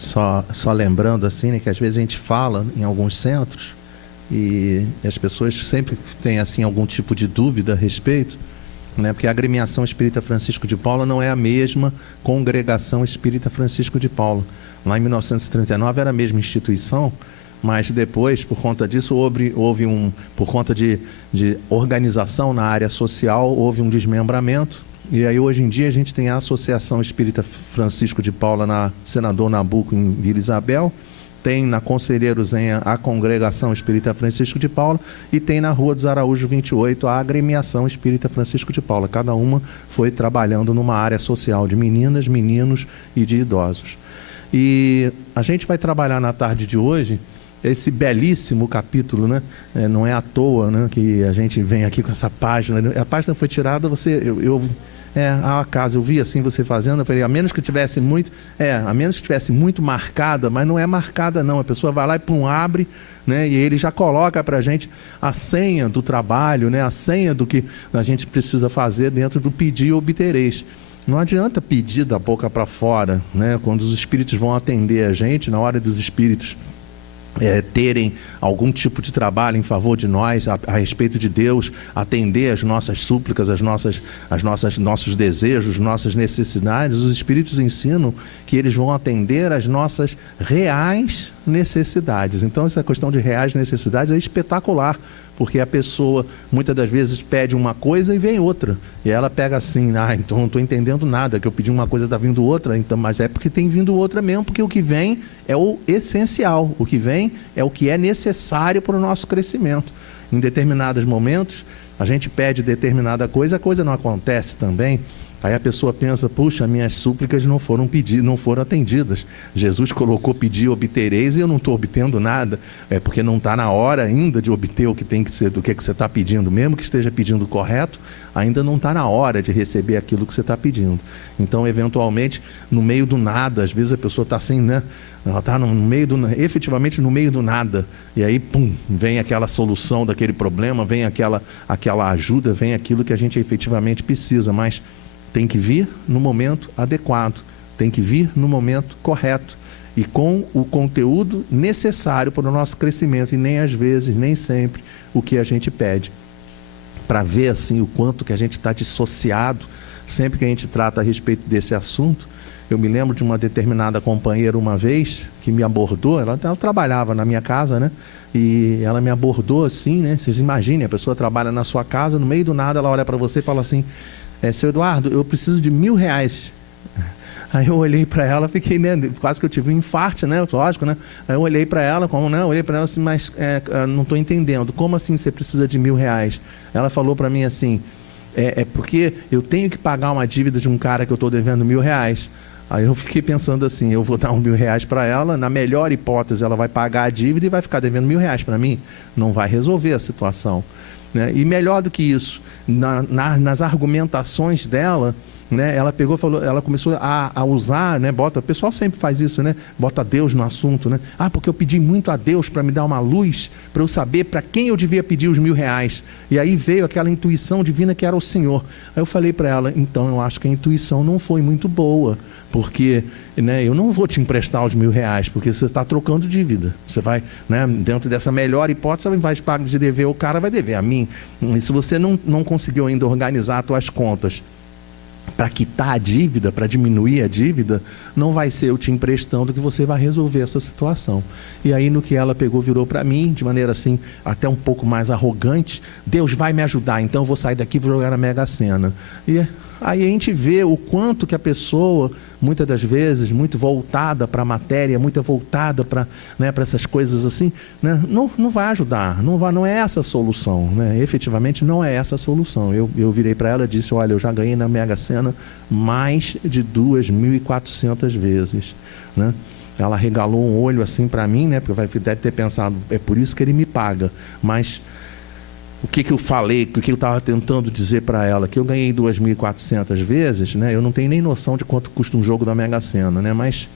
só lembrando assim, né, que às vezes a gente fala em alguns centros e as pessoas sempre têm assim algum tipo de dúvida a respeito, né, porque a agremiação Espírita Francisco de Paula não é a mesma congregação Espírita Francisco de Paula. Lá em 1939 era a mesma instituição, mas depois, por conta disso, por conta de organização na área social, houve um desmembramento. E aí, hoje em dia, a gente tem a Associação Espírita Francisco de Paula na Senador Nabuco, em Vila Isabel, tem na Conselheiro Zenha a Congregação Espírita Francisco de Paula e tem na Rua dos Araújos 28 a Agremiação Espírita Francisco de Paula. Cada uma foi trabalhando numa área social de meninas, meninos e de idosos. E a gente vai trabalhar na tarde de hoje esse belíssimo capítulo, né? Não é à toa, né, que a gente vem aqui com essa página. A página foi tirada, ao acaso, eu vi assim você fazendo, eu falei, a menos que tivesse muito marcada, mas não é marcada não, a pessoa vai lá e abre, né, e ele já coloca para a gente a senha do trabalho, né, a senha do que a gente precisa fazer dentro do pedir e obtereis. Não adianta pedir da boca para fora, né, quando os espíritos vão atender a gente, na hora dos espíritos terem algum tipo de trabalho em favor de nós, a respeito de Deus, atender as nossas súplicas, nossos desejos, nossas necessidades. Os espíritos ensinam que eles vão atender as nossas reais necessidades. Então, essa questão de reais necessidades é espetacular, porque a pessoa muitas das vezes pede uma coisa e vem outra, e ela pega assim, então não estou entendendo nada, que eu pedi uma coisa, está vindo outra, então, mas é porque tem vindo outra mesmo, porque o que vem é o essencial, o que vem é o que é necessário para o nosso crescimento. Em determinados momentos, a gente pede determinada coisa, a coisa não acontece também. Aí a pessoa pensa, puxa, minhas súplicas não foram atendidas. Jesus colocou pedir, obtereis, e eu não estou obtendo nada. É porque não está na hora ainda de obter o que tem que ser, do que você está pedindo. Mesmo que esteja pedindo correto, ainda não está na hora de receber aquilo que você está pedindo. Então, eventualmente, no meio do nada, às vezes a pessoa está assim, né? Ela está efetivamente no meio do nada. E aí, vem aquela solução daquele problema, vem aquela ajuda, vem aquilo que a gente efetivamente precisa, mas tem que vir no momento adequado, tem que vir no momento correto e com o conteúdo necessário para o nosso crescimento, e nem às vezes, nem sempre, o que a gente pede. Para ver assim o quanto que a gente está dissociado sempre que a gente trata a respeito desse assunto. Eu me lembro de uma determinada companheira uma vez que me abordou, ela trabalhava na minha casa, né? E ela me abordou assim, né? Vocês imaginem, a pessoa trabalha na sua casa, no meio do nada ela olha para você e fala assim, seu Eduardo, eu preciso de R$1.000. Aí eu olhei para ela, fiquei, né, quase que eu tive um infarto, né, lógico, né? Aí eu olhei para ela, assim, mas não estou entendendo, como assim você precisa de R$1.000? Ela falou para mim assim, porque eu tenho que pagar uma dívida de um cara que eu estou devendo R$1.000. Aí eu fiquei pensando assim, eu vou dar R$1.000 para ela, na melhor hipótese ela vai pagar a dívida e vai ficar devendo R$1.000 para mim, não vai resolver a situação. Né? E melhor do que isso, nas argumentações dela, né, ela começou a usar, né, o pessoal sempre faz isso, né, bota Deus no assunto, né, porque eu pedi muito a Deus para me dar uma luz, para eu saber para quem eu devia pedir os R$1.000, e aí veio aquela intuição divina que era o Senhor. Aí eu falei para ela, então eu acho que a intuição não foi muito boa, porque, né, eu não vou te emprestar os R$1.000, porque você está trocando dívida, você vai, né, dentro dessa melhor hipótese, você vai pagar de dever, o cara vai dever a mim, e se você não conseguiu ainda organizar as tuas contas para quitar a dívida, para diminuir a dívida, não vai ser eu te emprestando que você vai resolver essa situação. E aí no que ela pegou, virou para mim, de maneira assim, até um pouco mais arrogante, Deus vai me ajudar, então eu vou sair daqui e vou jogar na Mega Sena. E aí a gente vê o quanto que a pessoa, muitas das vezes, muito voltada para a matéria, muito voltada para, né, para essas coisas assim, né, não vai ajudar, não é essa a solução, né, efetivamente não é essa a solução. Eu virei para ela e disse, olha, eu já ganhei na Mega Sena mais de 2.400 vezes, né? Ela regalou um olho assim para mim, né, porque deve ter pensado, é por isso que ele me paga, mas o que eu falei, o que eu estava tentando dizer para ela, que eu ganhei 2.400 vezes, né? Eu não tenho nem noção de quanto custa um jogo da Mega Sena, né? Mas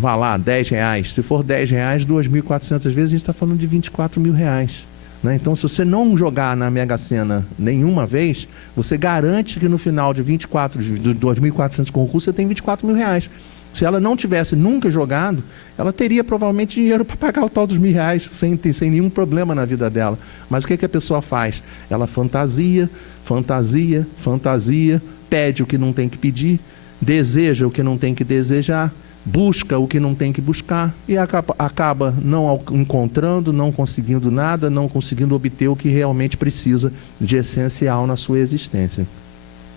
vá lá, R$10, se for R$10, 2.400 vezes, a gente está falando de R$24.000, né? Então, se você não jogar na Mega Sena nenhuma vez, você garante que no final de 2.400 concursos, você tem R$24.000. Se ela não tivesse nunca jogado, ela teria provavelmente dinheiro para pagar o tal dos R$ 1.000 sem nenhum problema na vida dela. Mas o que a pessoa faz? Ela fantasia, fantasia, fantasia, pede o que não tem que pedir, deseja o que não tem que desejar, busca o que não tem que buscar e acaba não encontrando, não conseguindo nada, não conseguindo obter o que realmente precisa de essencial na sua existência.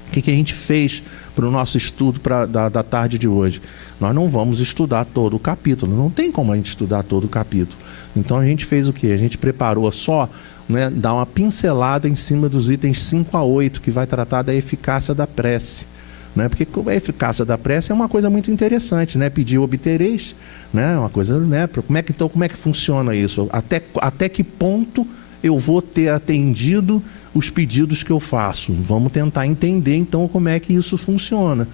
O que a gente fez para o nosso estudo da tarde de hoje? Nós não vamos estudar todo o capítulo, não tem como a gente estudar todo o capítulo. Então a gente fez o quê? A gente preparou só, né, dar uma pincelada em cima dos itens 5 a 8, que vai tratar da eficácia da prece. Né? Porque a eficácia da prece é uma coisa muito interessante, né? Pedir obtereis, né? Uma coisa, né? Como é que funciona isso? Até que ponto eu vou ter atendido os pedidos que eu faço? Vamos tentar entender então como é que isso funciona.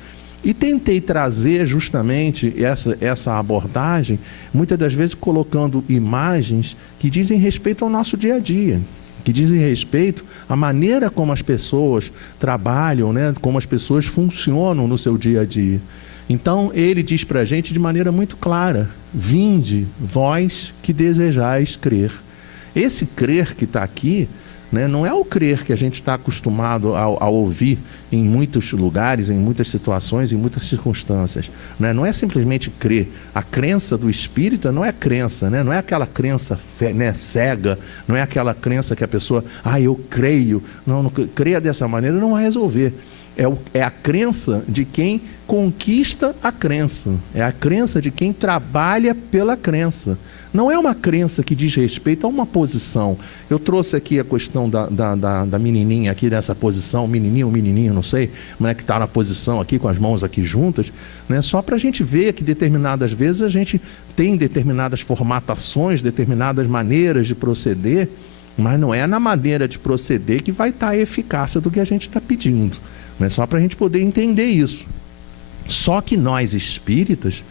E tentei trazer justamente essa abordagem, muitas das vezes colocando imagens que dizem respeito ao nosso dia a dia, que dizem respeito à maneira como as pessoas trabalham, né? Como as pessoas funcionam no seu dia a dia. Então, ele diz para a gente de maneira muito clara: vinde, vós que desejais crer. Esse crer que está aqui, né, não é o crer que a gente está acostumado a ouvir em muitos lugares, em muitas situações, em muitas circunstâncias. Né? Não é simplesmente crer. A crença do espírita não é crença, né? Não é aquela crença, né, cega, não é aquela crença que a pessoa, eu creio. Não, creia dessa maneira não vai resolver. É a crença de quem conquista a crença. É a crença de quem trabalha pela crença. Não é uma crença que diz respeito a uma posição. Eu trouxe aqui a questão da menininha aqui nessa posição, menininho, não sei, né, que está na posição aqui com as mãos aqui juntas, né, só para a gente ver que determinadas vezes a gente tem determinadas formatações, determinadas maneiras de proceder, mas não é na maneira de proceder que vai estar a eficácia do que a gente está pedindo. Né, só para a gente poder entender isso. Só que nós espíritas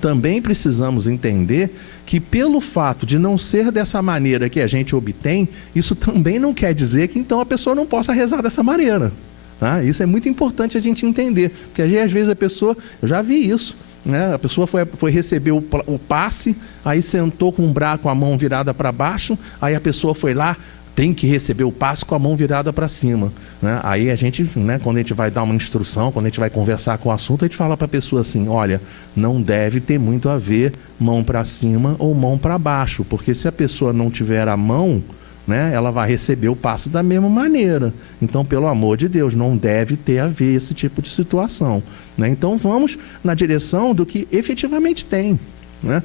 também precisamos entender que pelo fato de não ser dessa maneira que a gente obtém, isso também não quer dizer que então a pessoa não possa rezar dessa maneira. Tá? Isso é muito importante a gente entender, porque às vezes a pessoa, eu já vi isso, né? A pessoa foi receber o passe, aí sentou com a mão virada para baixo, aí a pessoa foi lá, tem que receber o passe com a mão virada para cima. Né? Aí a gente, né, quando a gente vai dar uma instrução, quando a gente vai conversar com o assunto, a gente fala para a pessoa assim: olha, não deve ter muito a ver mão para cima ou mão para baixo, porque se a pessoa não tiver a mão, né, ela vai receber o passe da mesma maneira. Então, pelo amor de Deus, não deve ter a ver esse tipo de situação. Né? Então, vamos na direção do que efetivamente tem. Né?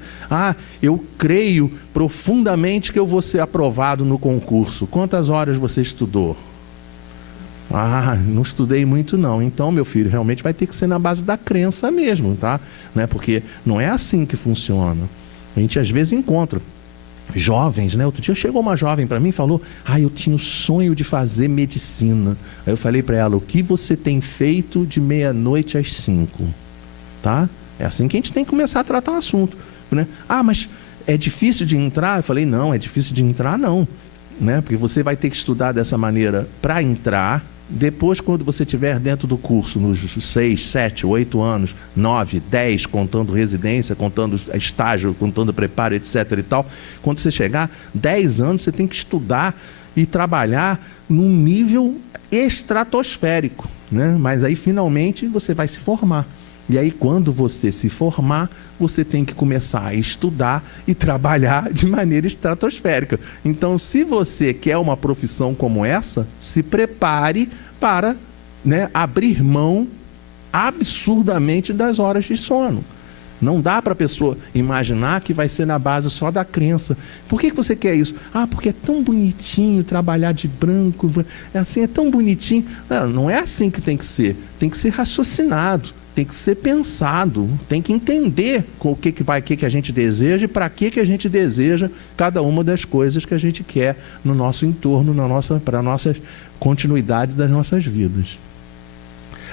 Eu creio profundamente que eu vou ser aprovado no concurso. Quantas horas você estudou? Não estudei muito não. Então, meu filho, realmente vai ter que ser na base da crença mesmo, tá? Né? Porque não é assim que funciona. A gente às vezes encontra jovens, né? Outro dia chegou uma jovem para mim e falou: eu tinha o sonho de fazer medicina. Aí eu falei para ela: o que você tem feito de 12h às 5h? Tá? É assim que a gente tem que começar a tratar o assunto. Né? Mas é difícil de entrar? Eu falei: não, é difícil de entrar não. Né? Porque você vai ter que estudar dessa maneira para entrar. Depois, quando você estiver dentro do curso, nos 6, 7, 8 anos, 9, 10, contando residência, contando estágio, contando preparo, etc. e tal, quando você chegar 10 anos, você tem que estudar e trabalhar num nível estratosférico. Né? Mas aí, finalmente, você vai se formar. E aí, quando você se formar, você tem que começar a estudar e trabalhar de maneira estratosférica. Então, se você quer uma profissão como essa, se prepare para, né, abrir mão absurdamente das horas de sono. Não dá para a pessoa imaginar que vai ser na base só da crença. Por que você quer isso? Porque é tão bonitinho trabalhar de branco, é tão bonitinho. Não é assim que tem que ser. Tem que ser raciocinado. Tem que ser pensado, tem que entender o que a gente deseja e para que a gente deseja cada uma das coisas que a gente quer no nosso entorno, para a nossa continuidade das nossas vidas.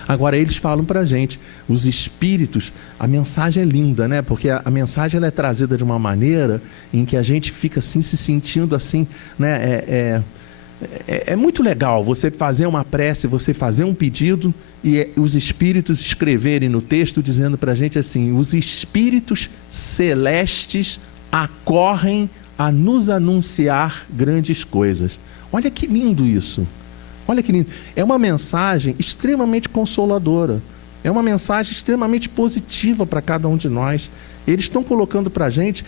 Agora, eles falam para a gente, os espíritos, a mensagem é linda, né? Porque a mensagem ela é trazida de uma maneira em que a gente fica assim, se sentindo assim, né? É muito legal você fazer uma prece, você fazer um pedido e os espíritos escreverem no texto dizendo para a gente assim: os espíritos celestes acorrem a nos anunciar grandes coisas. Olha que lindo isso. Olha que lindo. É uma mensagem extremamente consoladora. É uma mensagem extremamente positiva para cada um de nós. Eles estão colocando para a gente,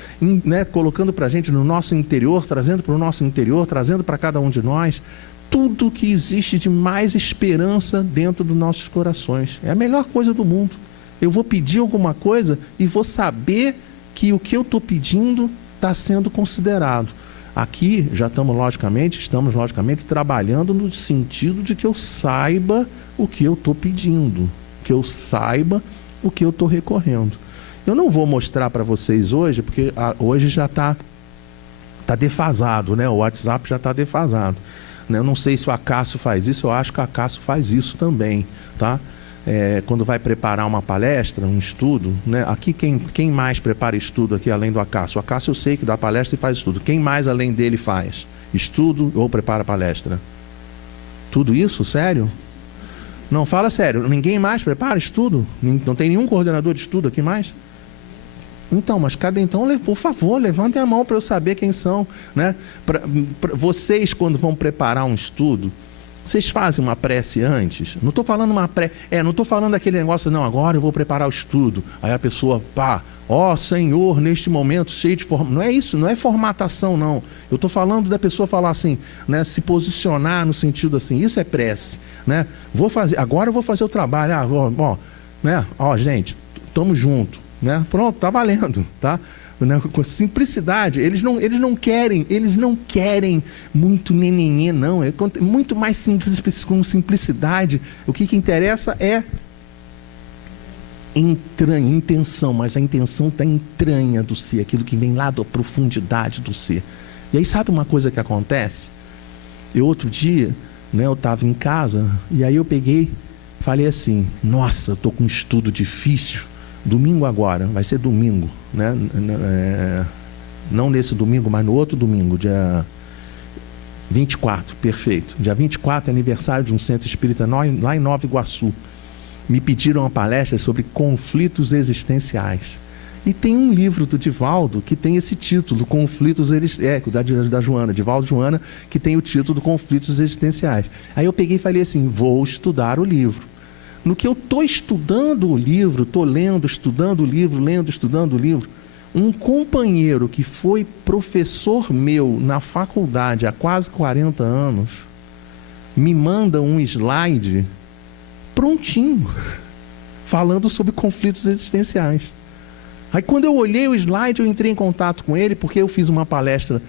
colocando para a gente no nosso interior, trazendo para o nosso interior, trazendo para cada um de nós tudo que existe de mais esperança dentro dos nossos corações. É a melhor coisa do mundo. Eu vou pedir alguma coisa e vou saber que o que eu estou pedindo está sendo considerado. Aqui já estamos logicamente trabalhando no sentido de que eu saiba o que eu estou pedindo, que eu saiba o que eu estou recorrendo. Eu não vou mostrar para vocês hoje, porque hoje já está defasado, né? O WhatsApp já está defasado. Eu não sei se o Acácio faz isso, eu acho que o Acácio faz isso também, tá? Quando vai preparar uma palestra, um estudo, né? Aqui quem mais prepara estudo aqui além do Acácio? O Acácio eu sei que dá palestra e faz estudo. Quem mais além dele faz estudo ou prepara palestra? Tudo isso? Sério? Não, fala sério. Ninguém mais prepara estudo? Não tem nenhum coordenador de estudo aqui mais? Então, mas por favor, levantem a mão para eu saber quem são, né? Vocês, quando vão preparar um estudo, vocês fazem uma prece antes? Não estou falando não estou falando daquele negócio, não, agora eu vou preparar o estudo. Aí a pessoa, ó Senhor, neste momento cheio de forma. Não é isso, não é formatação, não. Eu estou falando da pessoa falar assim, né? Se posicionar no sentido assim, isso é prece, né? Agora eu vou fazer o trabalho, né? Gente, estamos juntos. Né? Pronto, está valendo, tá? Com simplicidade, eles não querem muito nenenê, não. É muito mais simples, com simplicidade. O que interessa é intenção, mas a intenção da entranha do ser, aquilo que vem lá da profundidade do ser. E aí sabe uma coisa que acontece? Outro dia, né, eu estava em casa e aí eu falei assim: nossa, estou com um estudo difícil. Domingo agora, vai ser domingo, né? Não nesse domingo, mas no outro domingo, dia 24, perfeito. Dia 24 é aniversário de um centro espírita lá em Nova Iguaçu. Me pediram uma palestra sobre conflitos existenciais. E tem um livro do Divaldo que tem esse título, Conflitos Existenciais, da Joana, Divaldo Joana, que tem o título Conflitos Existenciais. Aí eu peguei e falei assim: vou estudar o livro. No que eu estou estudando o livro, estou lendo, estudando o livro, um companheiro que foi professor meu na faculdade há quase 40 anos, me manda um slide prontinho, falando sobre conflitos existenciais. Aí quando eu olhei o slide, eu entrei em contato com ele, porque eu fiz uma palestra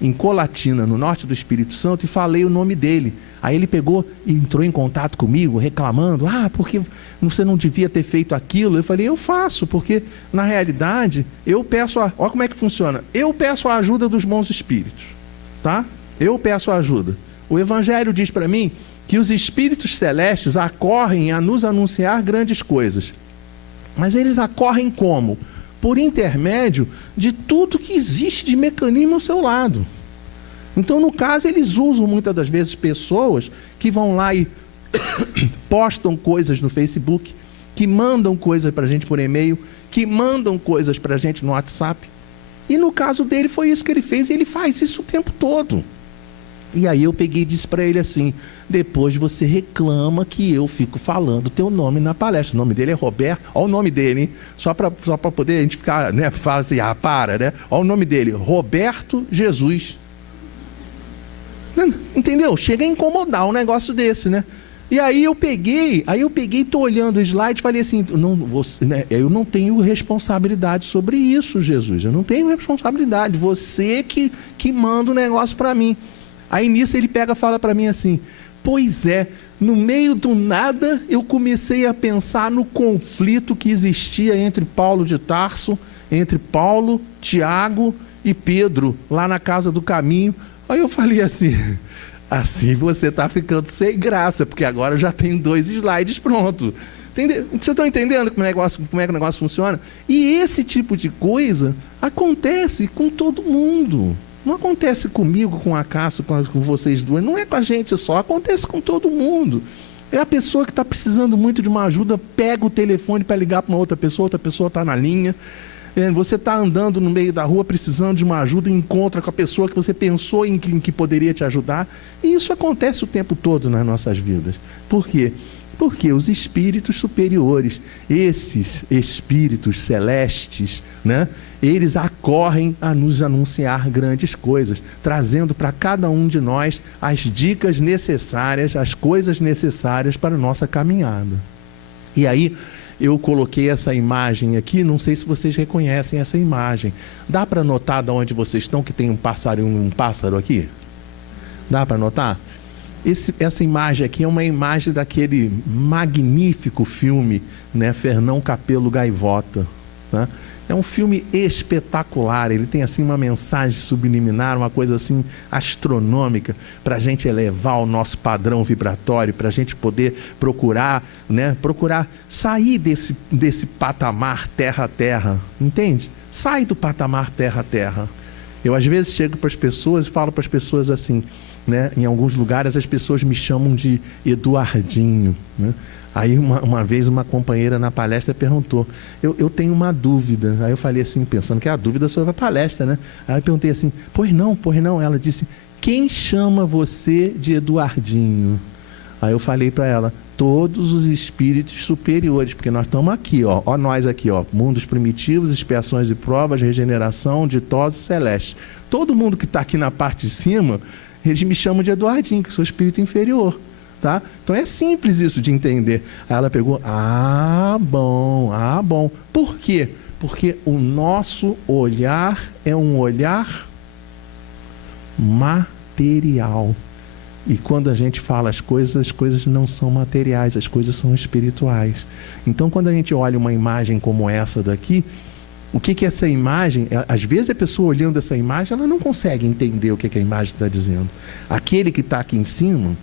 em Colatina, no norte do Espírito Santo, e falei o nome dele. Aí ele pegou e entrou em contato comigo, reclamando: porque você não devia ter feito aquilo. Eu falei: eu faço, porque na realidade eu peço olha como é que funciona. Eu peço a ajuda dos bons espíritos, tá? Eu peço a ajuda. O Evangelho diz para mim que os espíritos celestes acorrem a nos anunciar grandes coisas. Mas eles acorrem como? Por intermédio de tudo que existe de mecanismo ao seu lado. Então, no caso, eles usam muitas das vezes pessoas que vão lá e postam coisas no Facebook, que mandam coisas para a gente por e-mail, que mandam coisas para a gente no WhatsApp. E no caso dele foi isso que ele fez, e ele faz isso o tempo todo. E aí eu peguei e disse para ele assim: depois você reclama que eu fico falando o teu nome na palestra. O nome dele é Roberto. Olha o nome dele, hein? Só para poder a gente ficar, né? Fala assim, para, né? Olha o nome dele, Roberto Jesus. Entendeu? Chega a incomodar um negócio desse, né? E aí eu peguei, tô olhando o slide e falei assim: eu não tenho responsabilidade sobre isso, Jesus. Eu não tenho responsabilidade. Você que manda o negócio para mim. Aí nisso ele pega e fala para mim assim: pois é, no meio do nada eu comecei a pensar no conflito que existia entre Paulo de Tarso, entre Paulo, Tiago e Pedro, lá na Casa do Caminho. Aí eu falei assim você está ficando sem graça, porque agora eu já tenho 2 slides prontos. Vocês estão entendendo como é que o negócio funciona? E esse tipo de coisa acontece com todo mundo. Não acontece comigo, com a Cássio, com vocês duas. Não é com a gente só, acontece com todo mundo. É a pessoa que está precisando muito de uma ajuda, pega o telefone para ligar para uma outra pessoa está na linha. Você está andando no meio da rua precisando de uma ajuda e encontra com a pessoa que você pensou em que poderia te ajudar. E isso acontece o tempo todo nas nossas vidas. Por quê? Porque os espíritos superiores, esses espíritos celestes, né, eles acorrem a nos anunciar grandes coisas, trazendo para cada um de nós as dicas necessárias, as coisas necessárias para a nossa caminhada. E aí, eu coloquei essa imagem aqui, não sei se vocês reconhecem essa imagem. Dá para notar de onde vocês estão, que tem um pássaro aqui? Dá para notar? Essa imagem aqui é uma imagem daquele magnífico filme, né, Fernão Capelo Gaivota, né? É um filme espetacular, ele tem assim uma mensagem subliminar, uma coisa assim astronômica, para a gente elevar o nosso padrão vibratório, para a gente poder procurar, né, sair desse patamar terra a terra, entende? Sai do patamar terra a terra. Eu às vezes chego para as pessoas e falo para as pessoas assim, né, em alguns lugares as pessoas me chamam de Eduardinho, né? Aí uma vez uma companheira na palestra perguntou, eu tenho uma dúvida. Aí eu falei assim, pensando que é a dúvida sobre a palestra, né? Aí eu perguntei assim, pois não. Ela disse, quem chama você de Eduardinho? Aí eu falei para ela, todos os espíritos superiores, porque nós estamos aqui, ó nós aqui, ó, mundos primitivos, expiações e provas, regeneração, ditosos e celestes. Todo mundo que está aqui na parte de cima, eles me chamam de Eduardinho, que sou espírito inferior. Tá? Então é simples isso de entender. Aí ela pegou, bom. Por quê? Porque o nosso olhar é um olhar material. E quando a gente fala as coisas não são materiais, as coisas são espirituais. Então quando a gente olha uma imagem como essa daqui, o que é essa imagem? Às vezes a pessoa olhando essa imagem, ela não consegue entender o que a imagem está dizendo. Aquele que está aqui em cima,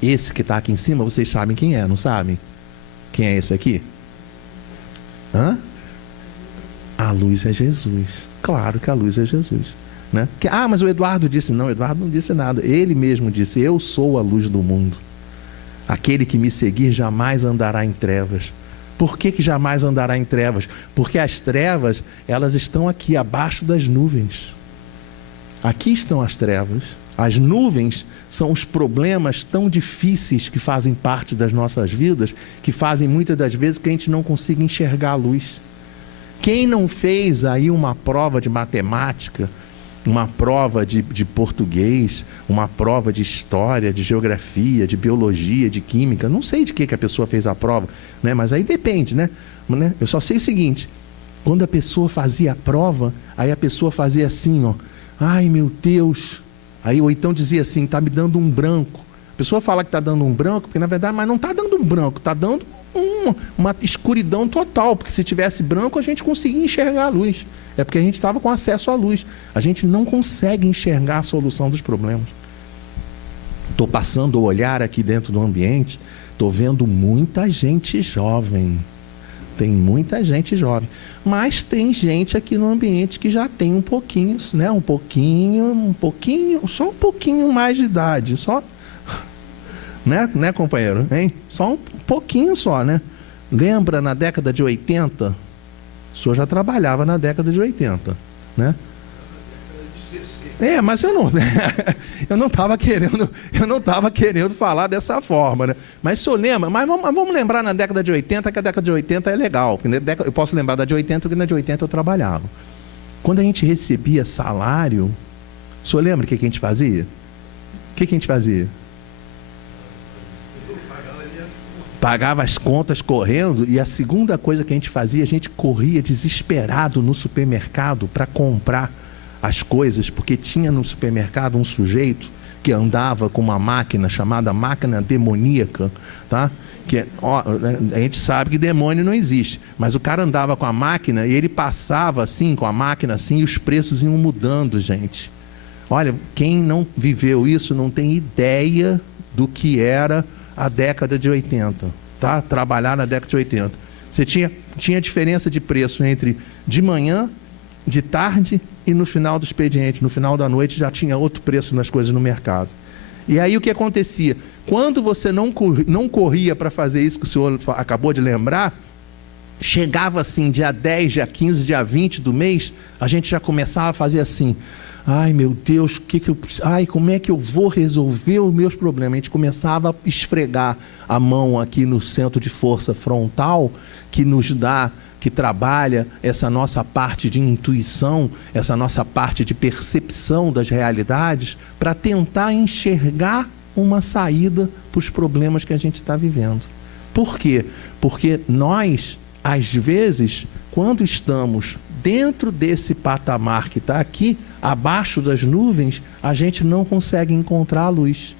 esse que está aqui em cima, vocês sabem quem é, não sabem? Quem é esse aqui? A luz é Jesus. Claro que a luz é Jesus, né? Mas o Eduardo disse. Não, o Eduardo não disse nada. Ele mesmo disse, eu sou a luz do mundo. Aquele que me seguir jamais andará em trevas. Por que jamais andará em trevas? Porque as trevas, elas estão aqui, abaixo das nuvens. Aqui estão as trevas. As nuvens são os problemas tão difíceis que fazem parte das nossas vidas, que fazem muitas das vezes que a gente não consiga enxergar a luz. Quem não fez aí uma prova de matemática, uma prova de português, uma prova de história, de geografia, de biologia, de química, não sei de que a pessoa fez a prova, né? Mas aí depende, né? Eu só sei o seguinte, quando a pessoa fazia a prova, aí a pessoa fazia assim, ó, ai meu Deus... Aí, ou então dizia assim, está me dando um branco. A pessoa fala que está dando um branco, porque na verdade, mas não está dando um branco, está dando uma escuridão total, porque se tivesse branco a gente conseguia enxergar a luz. É porque a gente estava com acesso à luz. A gente não consegue enxergar a solução dos problemas. Estou passando o olhar aqui dentro do ambiente, estou vendo muita gente jovem. Tem muita gente jovem, mas tem gente aqui no ambiente que já tem um pouquinho, né? Só um pouquinho mais de idade, só, né, companheiro? Hein? Só um pouquinho só, né? Lembra na década de 80? O senhor já trabalhava na década de 80, né? Mas eu não estava querendo falar dessa forma, né? Mas o senhor lembra, mas vamos lembrar na década de 80, que a década de 80 é legal, porque eu posso lembrar da de 80, porque na de 80 eu trabalhava. Quando a gente recebia salário, o senhor lembra o que a gente fazia? O que a gente fazia? Pagava as contas correndo, e a segunda coisa que a gente fazia, a gente corria desesperado no supermercado para comprar as coisas, porque tinha no supermercado um sujeito que andava com uma máquina chamada máquina demoníaca, tá? A gente sabe que demônio não existe, mas o cara andava com a máquina e ele passava assim, com a máquina assim, e os preços iam mudando, gente. Olha, quem não viveu isso não tem ideia do que era a década de 80, tá? Trabalhar na década de 80. Você tinha diferença de preço entre de manhã, de tarde e no final do expediente, no final da noite, já tinha outro preço nas coisas no mercado. E aí o que acontecia? Quando você não corria para fazer isso que o senhor acabou de lembrar, chegava assim, dia 10, dia 15, dia 20 do mês, a gente já começava a fazer assim: ai meu Deus, como é que eu vou resolver os meus problemas? A gente começava a esfregar a mão aqui no centro de força frontal, que nos dá, que trabalha essa nossa parte de intuição, essa nossa parte de percepção das realidades, para tentar enxergar uma saída para os problemas que a gente está vivendo. Por quê? Porque nós, às vezes, quando estamos dentro desse patamar que está aqui, abaixo das nuvens, a gente não consegue encontrar a luz.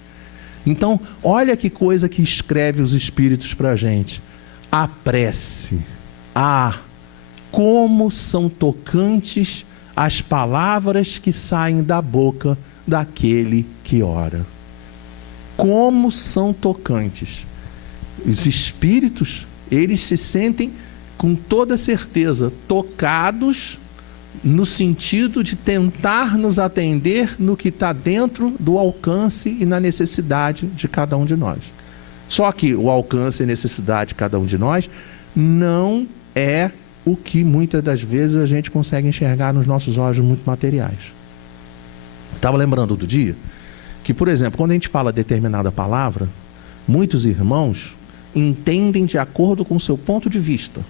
Então, olha que coisa que escreve os Espíritos para a gente. A prece. Como são tocantes as palavras que saem da boca daquele que ora. Como são tocantes. Os Espíritos, eles se sentem com toda certeza tocados no sentido de tentar nos atender no que está dentro do alcance e na necessidade de cada um de nós. Só que o alcance e necessidade de cada um de nós não é o que muitas das vezes a gente consegue enxergar nos nossos olhos muito materiais. Estava lembrando do dia que, por exemplo, quando a gente fala determinada palavra, muitos irmãos entendem de acordo com o seu ponto de vista.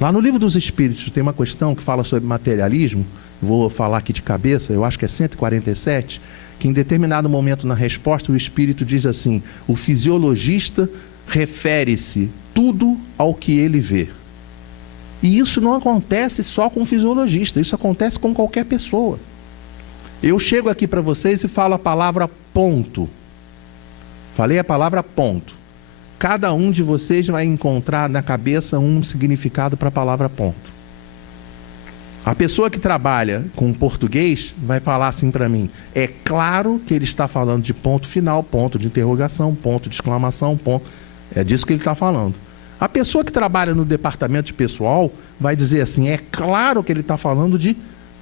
Lá no Livro dos Espíritos tem uma questão que fala sobre materialismo, vou falar aqui de cabeça, eu acho que é 147, que em determinado momento na resposta o Espírito diz assim: o fisiologista refere-se tudo ao que ele vê. E isso não acontece só com o fisiologista, isso acontece com qualquer pessoa. Eu chego aqui para vocês e falo a palavra ponto. Falei a palavra ponto. Cada um de vocês vai encontrar na cabeça um significado para a palavra ponto. A pessoa que trabalha com português vai falar assim para mim: é claro que ele está falando de ponto final, ponto de interrogação, ponto de exclamação, ponto. É disso que ele está falando. A pessoa que trabalha no departamento de pessoal vai dizer assim: é claro que ele está falando de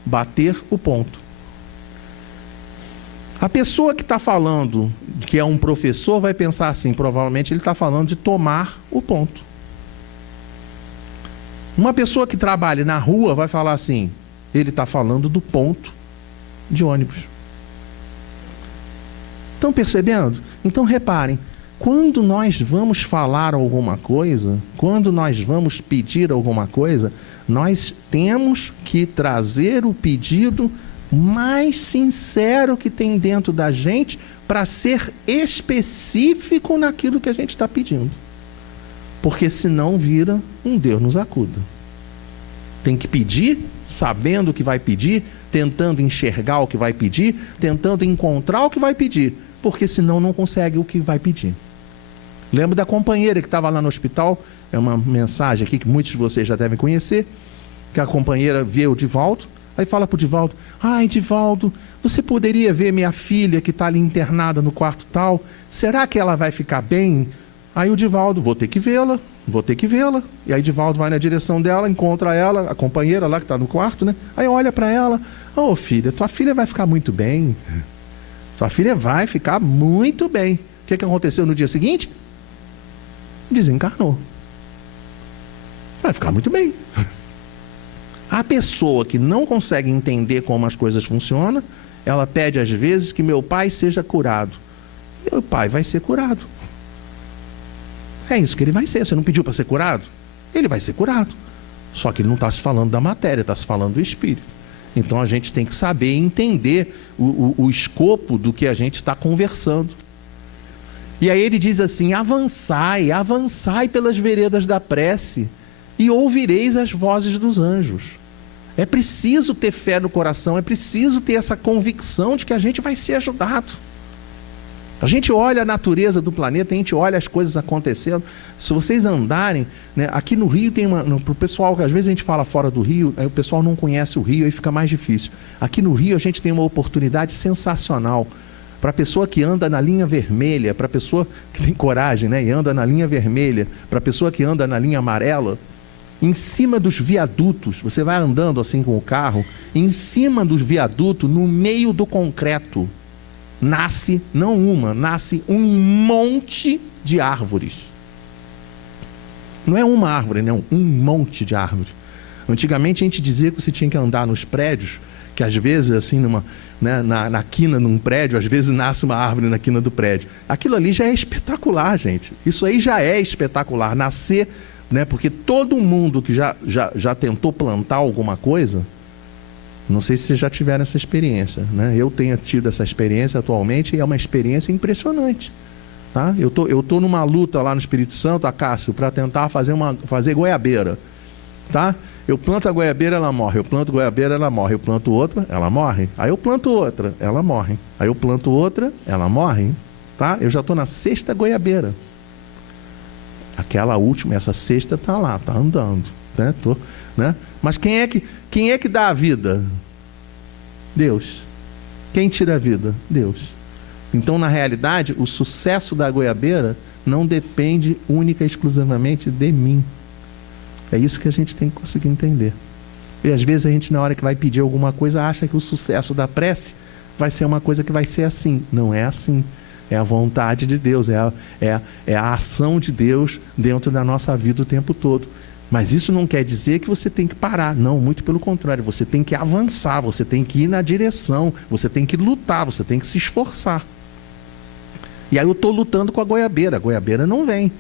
bater o ponto. A pessoa que está falando, que é um professor, vai pensar assim: provavelmente ele está falando de tomar o ponto. Uma pessoa que trabalha na rua vai falar assim: ele está falando do ponto de ônibus. Estão percebendo? Então reparem, quando nós vamos falar alguma coisa, quando nós vamos pedir alguma coisa, nós temos que trazer o pedido mais sincero que tem dentro da gente para ser específico naquilo que a gente está pedindo. Porque senão vira um Deus nos acuda. Tem que pedir, sabendo o que vai pedir, tentando enxergar o que vai pedir, tentando encontrar o que vai pedir, porque senão não consegue o que vai pedir. Lembro da companheira que estava lá no hospital, é uma mensagem aqui que muitos de vocês já devem conhecer, que a companheira vê o Divaldo, aí fala para o Divaldo: ai, Divaldo, você poderia ver minha filha que está ali internada no quarto tal? Será que ela vai ficar bem? Aí o Divaldo: vou ter que vê-la. E aí Divaldo vai na direção dela, encontra ela, a companheira lá que está no quarto, né? Aí olha para ela: ô filha, tua filha vai ficar muito bem. Tua filha vai ficar muito bem. O que aconteceu no dia seguinte? Desencarnou. Vai ficar muito bem. A pessoa que não consegue entender como as coisas funcionam, ela pede às vezes que meu pai seja curado. Meu pai vai ser curado. É isso que ele vai ser. Você não pediu para ser curado? Ele vai ser curado. Só que ele não está se falando da matéria, está se falando do espírito. Então a gente tem que saber entender o escopo do que a gente está conversando. E aí ele diz assim: avançai pelas veredas da prece, e ouvireis as vozes dos anjos. É preciso ter fé no coração, é preciso ter essa convicção de que a gente vai ser ajudado. A gente olha a natureza do planeta, a gente olha as coisas acontecendo. Se vocês andarem, né, aqui no Rio tem para o pessoal, que às vezes a gente fala fora do Rio, aí o pessoal não conhece o Rio, aí fica mais difícil. Aqui no Rio a gente tem uma oportunidade sensacional. Para a pessoa que anda na linha vermelha, para a pessoa que tem coragem, né, e anda na linha vermelha, para a pessoa que anda na linha amarela, Em cima dos viadutos, você vai andando assim com o carro, em cima dos viadutos, no meio do concreto, nasce um monte de árvores. Não é uma árvore, não, um monte de árvores. Antigamente a gente dizia que você tinha que andar nos prédios, que às vezes assim, na quina de um prédio, às vezes nasce uma árvore na quina do prédio. Aquilo ali já é espetacular, gente. Isso aí já é espetacular. Nascer, porque todo mundo que já tentou plantar alguma coisa, não sei se vocês já tiveram essa experiência, eu tenho tido essa experiência atualmente e é uma experiência impressionante. Tá? Eu tô numa luta lá no Espírito Santo, Cássio, para tentar fazer goiabeira. Tá? Eu planto a goiabeira, ela morre. Eu planto goiabeira, ela morre. Eu planto outra, ela morre. Aí eu planto outra, ela morre. Aí eu planto outra, ela morre. Tá? Eu já estou na 6ª goiabeira. Aquela última, essa 6ª está lá, está andando. Mas quem é que dá a vida? Deus. Quem tira a vida? Deus. Então, na realidade, o sucesso da goiabeira não depende única e exclusivamente de mim. É isso que a gente tem que conseguir entender. E às vezes a gente, na hora que vai pedir alguma coisa, acha que o sucesso da prece vai ser uma coisa que vai ser assim. Não é assim. É a vontade de Deus, é a ação de Deus dentro da nossa vida o tempo todo. Mas isso não quer dizer que você tem que parar. Não, muito pelo contrário. Você tem que avançar, você tem que ir na direção, você tem que lutar, você tem que se esforçar. E aí eu estou lutando com a goiabeira não vem.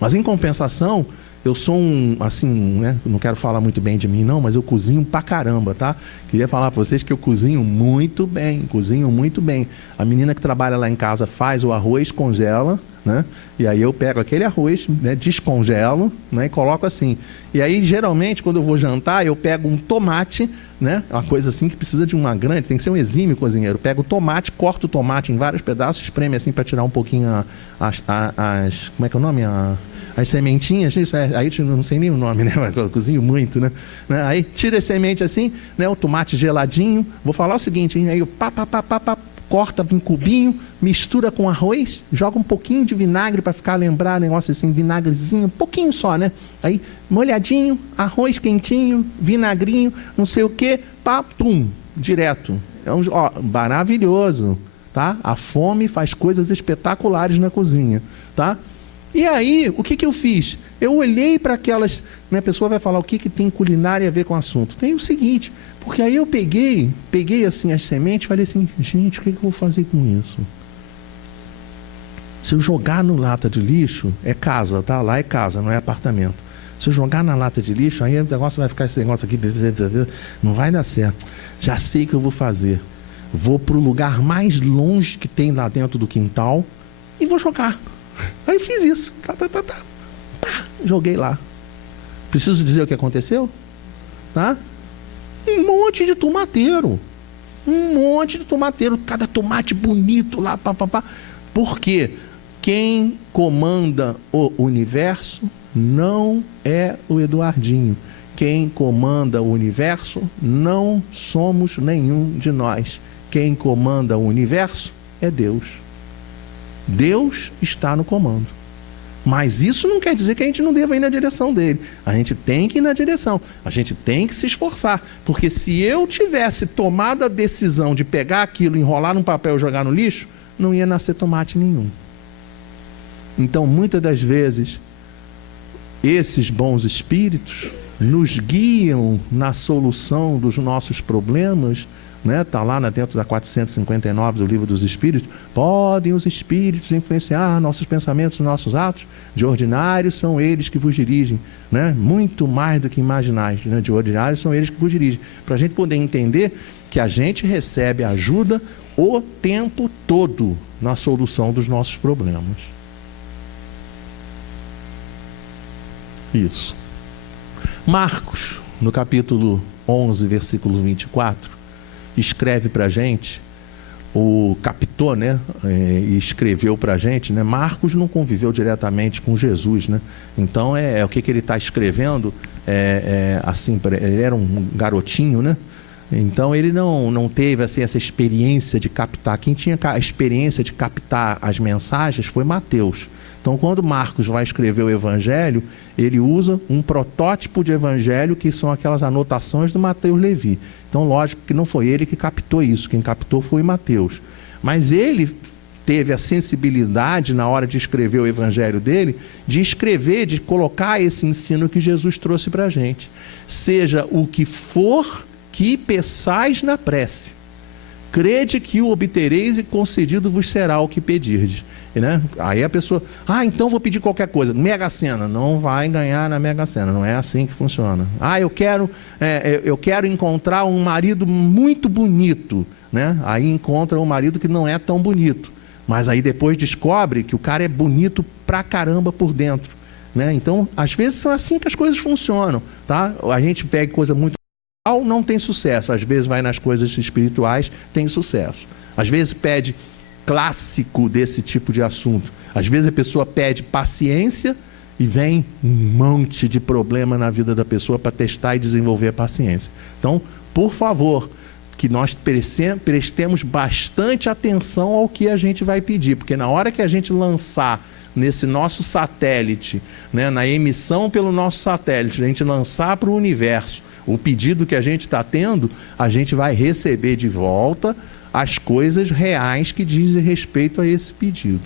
Mas em compensação, eu sou não quero falar muito bem de mim não, mas eu cozinho pra caramba, tá? Queria falar para vocês que eu cozinho muito bem. A menina que trabalha lá em casa faz o arroz, congela, e aí eu pego aquele arroz, descongelo, e coloco assim. E aí, geralmente, quando eu vou jantar, eu pego um tomate, uma coisa assim que precisa de uma grande, tem que ser um exímio cozinheiro. Pego o tomate, corto o tomate em vários pedaços, espreme assim para tirar um pouquinho como é que é o nome? As sementinhas, isso aí eu não sei nem o nome, eu cozinho muito, Aí tira a semente assim, o tomate geladinho. Vou falar o seguinte, aí eu corta em cubinho, mistura com arroz, joga um pouquinho de vinagre para ficar lembrar negócio assim, vinagrezinho, um pouquinho só, Aí molhadinho, arroz quentinho, vinagrinho, não sei o que, pum, direto. Maravilhoso, tá? A fome faz coisas espetaculares na cozinha, tá? E aí, o que eu fiz? Eu olhei para aquelas... A pessoa vai falar o que tem culinária a ver com o assunto. Tem o seguinte, porque aí eu peguei assim as sementes e falei assim, gente, o que eu vou fazer com isso? Se eu jogar no lata de lixo, é casa, tá? Lá é casa, não é apartamento. Se eu jogar na lata de lixo, aí o negócio vai ficar esse negócio aqui, não vai dar certo. Já sei o que eu vou fazer. Vou para o lugar mais longe que tem lá dentro do quintal e vou jogar. Aí eu fiz isso. Joguei lá. Preciso dizer o que aconteceu? Tá? Um monte de tomateiro. Cada tomate bonito lá. Por quê? Quem comanda o universo não é o Eduardinho. Quem comanda o universo não somos nenhum de nós. Quem comanda o universo é Deus. Deus está no comando. Mas isso não quer dizer que a gente não deva ir na direção dele. A gente tem que ir na direção. A gente tem que se esforçar. Porque se eu tivesse tomado a decisão de pegar aquilo, enrolar num papel e jogar no lixo, não ia nascer tomate nenhum. Então, muitas das vezes, esses bons espíritos nos guiam na solução dos nossos problemas. Está lá dentro da 459 do Livro dos Espíritos. Podem os espíritos influenciar nossos pensamentos, nossos atos? De ordinário são eles que vos dirigem, muito mais do que imaginais, de ordinário são eles que vos dirigem, para a gente poder entender que a gente recebe ajuda o tempo todo na solução dos nossos problemas. Isso. Marcos, no capítulo 11, versículo 24, escreve para a gente, captou, e escreveu para a gente, Marcos não conviveu diretamente com Jesus, Então, o que ele está escrevendo, assim, ele era um garotinho, Então ele não teve assim, essa experiência de captar. Quem tinha a experiência de captar as mensagens foi Mateus. Então, quando Marcos vai escrever o Evangelho, ele usa um protótipo de Evangelho, que são aquelas anotações do Mateus Levi. Então, lógico que não foi ele que captou isso, quem captou foi Mateus. Mas ele teve a sensibilidade, na hora de escrever o Evangelho dele, de escrever, de colocar esse ensino que Jesus trouxe para a gente. Seja o que for que peçais na prece, crede que o obtereis e concedido vos será o que pedirdes. Né? Aí a pessoa, então vou pedir qualquer coisa, Mega Sena, não vai ganhar na Mega Sena, não é assim que funciona. Eu quero encontrar um marido muito bonito, né? Aí encontra um marido que não é tão bonito, mas aí depois descobre que o cara é bonito pra caramba por dentro, né? Então, às vezes são assim que as coisas funcionam, tá? A gente pega coisa muito não tem sucesso, às vezes vai nas coisas espirituais, tem sucesso. Às vezes pede clássico desse tipo de assunto. Às vezes a pessoa pede paciência e vem um monte de problema na vida da pessoa para testar e desenvolver a paciência. Então, por favor, que nós prestemos bastante atenção ao que a gente vai pedir, porque na hora que a gente lançar nesse nosso satélite, né, na emissão pelo nosso satélite, a gente lançar para o universo o pedido que a gente está tendo, a gente vai receber de volta as coisas reais que dizem respeito a esse pedido.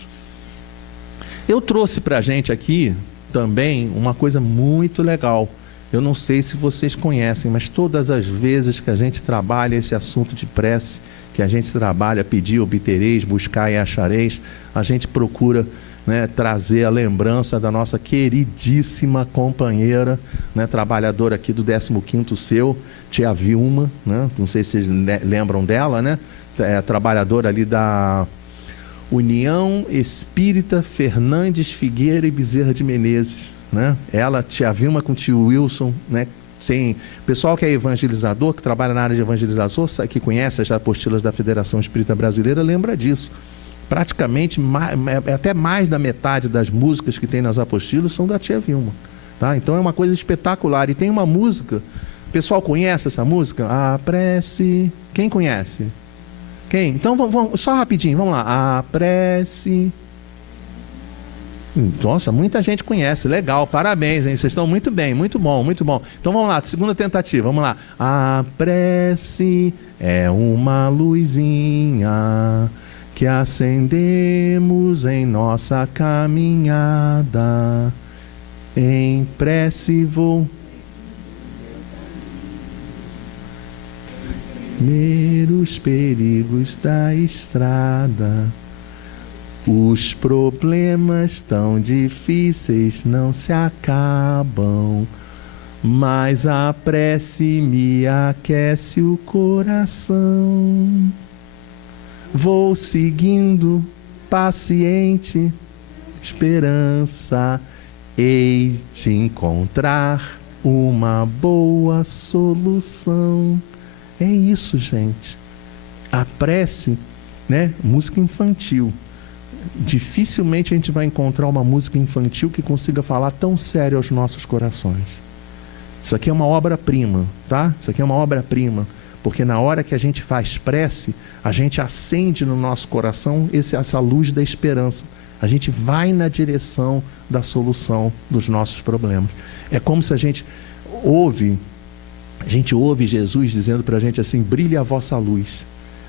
Eu trouxe para a gente aqui também uma coisa muito legal. Eu não sei se vocês conhecem, mas todas as vezes que a gente trabalha esse assunto de prece, que a gente trabalha pedir, obtereis, buscar e achareis, a gente procura, né, trazer a lembrança da nossa queridíssima companheira, né, trabalhadora aqui do 15º Seu, tia Vilma, né? Não sei se vocês lembram dela, né? Trabalhadora ali da União Espírita Fernandes Figueira e Bezerra de Menezes, né? Ela, tia Vilma com tio Wilson, né? Tem pessoal que é evangelizador, que trabalha na área de evangelização, que conhece as apostilas da Federação Espírita Brasileira, lembra disso. Praticamente, até mais da metade das músicas que tem nas apostilas são da tia Vilma, tá? Então é uma coisa espetacular. E tem uma música, o pessoal conhece essa música? A prece, quem conhece? Quem? Então vamos só rapidinho, vamos lá. A prece. Nossa, muita gente conhece, legal, parabéns, hein? Vocês estão muito bem, muito bom, muito bom. Então vamos lá, segunda tentativa, vamos lá. A prece é uma luzinha que acendemos em nossa caminhada, em prece vou ver os perigos da estrada. Os problemas tão difíceis não se acabam, mas a prece me aquece o coração. Vou seguindo paciente, esperança, hei de encontrar uma boa solução. É isso, gente. A prece, né? Música infantil. Dificilmente a gente vai encontrar uma música infantil que consiga falar tão sério aos nossos corações. Isso aqui é uma obra-prima, tá? Isso aqui é uma obra-prima, porque na hora que a gente faz prece, a gente acende no nosso coração essa luz da esperança. A gente vai na direção da solução dos nossos problemas. É como se a gente ouve Jesus dizendo para a gente assim: brilhe a vossa luz.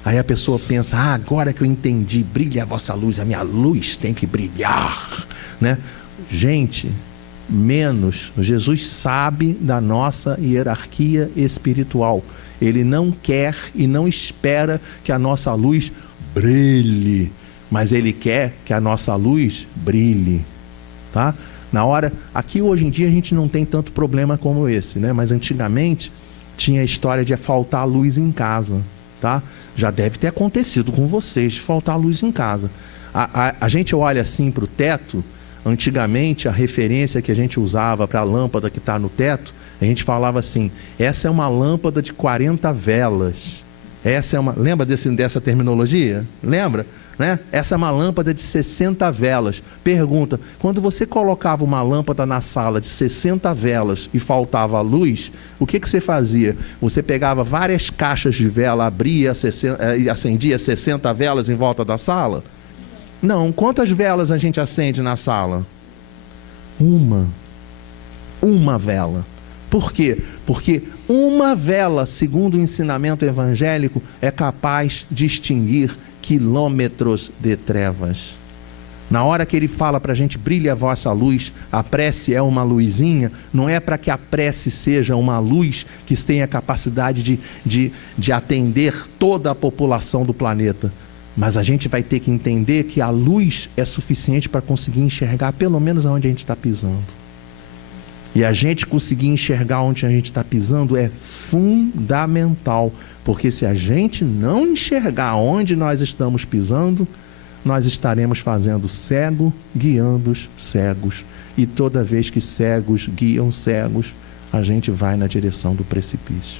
Aí a pessoa pensa: agora que eu entendi, brilhe a vossa luz, a minha luz tem que brilhar, né? Gente, menos. Jesus sabe da nossa hierarquia espiritual. Ele não quer e não espera que a nossa luz brilhe, mas Ele quer que a nossa luz brilhe, tá? Na hora, aqui hoje em dia a gente não tem tanto problema como esse, né? Mas antigamente tinha a história de faltar luz em casa, tá? Já deve ter acontecido com vocês de faltar luz em casa. A gente olha assim para o teto. Antigamente, a referência que a gente usava para a lâmpada que está no teto, a gente falava assim: essa é uma lâmpada de 40 velas. Essa é uma... Lembra dessa terminologia? Lembra? né? Essa é uma lâmpada de 60 velas. Pergunta, quando você colocava uma lâmpada na sala de 60 velas e faltava luz, o que você fazia? Você pegava várias caixas de vela, abria e acendia 60 velas em volta da sala? Não. Quantas velas a gente acende na sala? Uma vela. Por quê? Porque uma vela, segundo o ensinamento evangélico, é capaz de extinguir quilômetros de trevas. Na hora que ele fala para a gente, brilhe a vossa luz, a prece é uma luzinha, não é para que a prece seja uma luz que tenha a capacidade de atender toda a população do planeta. Mas a gente vai ter que entender que a luz é suficiente para conseguir enxergar pelo menos onde a gente está pisando. E a gente conseguir enxergar onde a gente está pisando é fundamental, porque se a gente não enxergar onde nós estamos pisando, nós estaremos fazendo cego guiando os cegos. E toda vez que cegos guiam cegos, a gente vai na direção do precipício.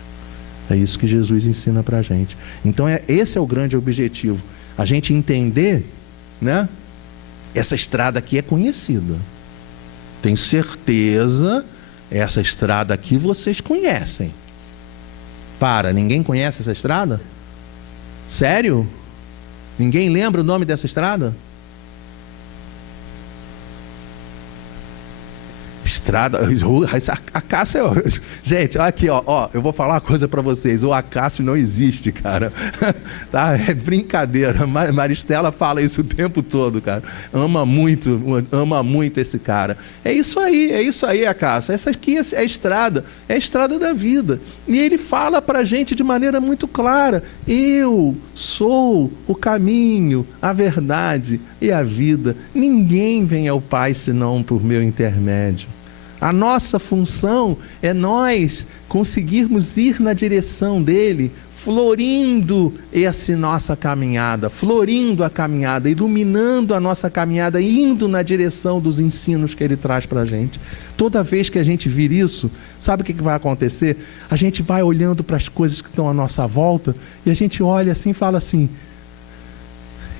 É isso que Jesus ensina para a gente. Então esse é o grande objetivo. A gente entender, né? Essa estrada aqui é conhecida. Tenho certeza, essa estrada aqui vocês conhecem. Ninguém conhece essa estrada? Sério? Ninguém lembra o nome dessa estrada? Estrada, a Cássio, gente, aqui, ó, eu vou falar uma coisa para vocês, o Acácio não existe, cara, tá? É brincadeira, Maristela fala isso o tempo todo, cara, ama muito esse cara, é isso aí, Acácio, essa aqui é a estrada da vida, e ele fala pra gente de maneira muito clara, eu sou o caminho, a verdade e a vida, ninguém vem ao Pai senão por meu intermédio. A nossa função é nós conseguirmos ir na direção dele, florindo essa nossa caminhada, florindo a caminhada, iluminando a nossa caminhada, indo na direção dos ensinos que ele traz para a gente. Toda vez que a gente vir isso, sabe o que vai acontecer? A gente vai olhando para as coisas que estão à nossa volta e a gente olha assim e fala assim,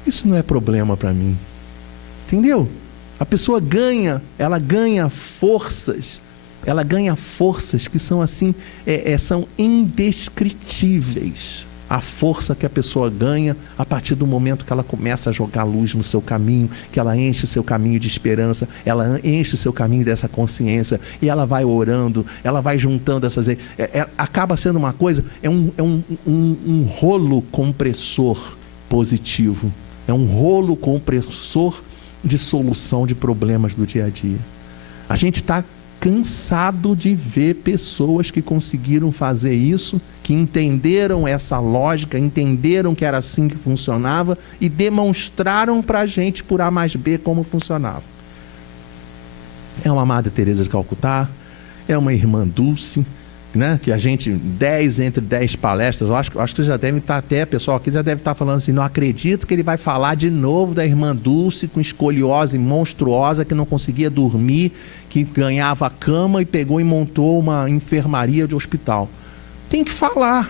isso não é problema para mim. Entendeu? A pessoa ganha forças que são assim, são indescritíveis. A força que a pessoa ganha a partir do momento que ela começa a jogar luz no seu caminho, que ela enche o seu caminho de esperança, ela enche o seu caminho dessa consciência, e ela vai orando, ela vai juntando essas... acaba sendo uma coisa, um rolo compressor positivo, é um rolo compressor de solução de problemas do dia a dia. A gente está cansado de ver pessoas que conseguiram fazer isso, que entenderam essa lógica, entenderam que era assim que funcionava e demonstraram para a gente por A mais B como funcionava. É uma Madre Teresa de Calcutá, é uma Irmã Dulce, né? Que a gente, 10 entre 10 palestras, eu acho que já deve estar até, pessoal aqui já deve estar falando assim, não acredito que ele vai falar de novo da Irmã Dulce com escoliose monstruosa, que não conseguia dormir, que ganhava cama e pegou e montou uma enfermaria de hospital. Tem que falar.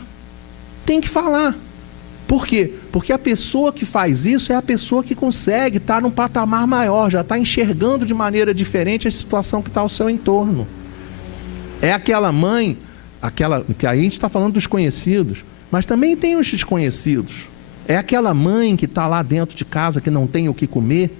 Por quê? Porque a pessoa que faz isso é a pessoa que consegue estar num patamar maior, já está enxergando de maneira diferente a situação que está ao seu entorno. É aquela mãe, que a gente está falando dos conhecidos, mas também tem os desconhecidos. É aquela mãe que está lá dentro de casa, que não tem o que comer,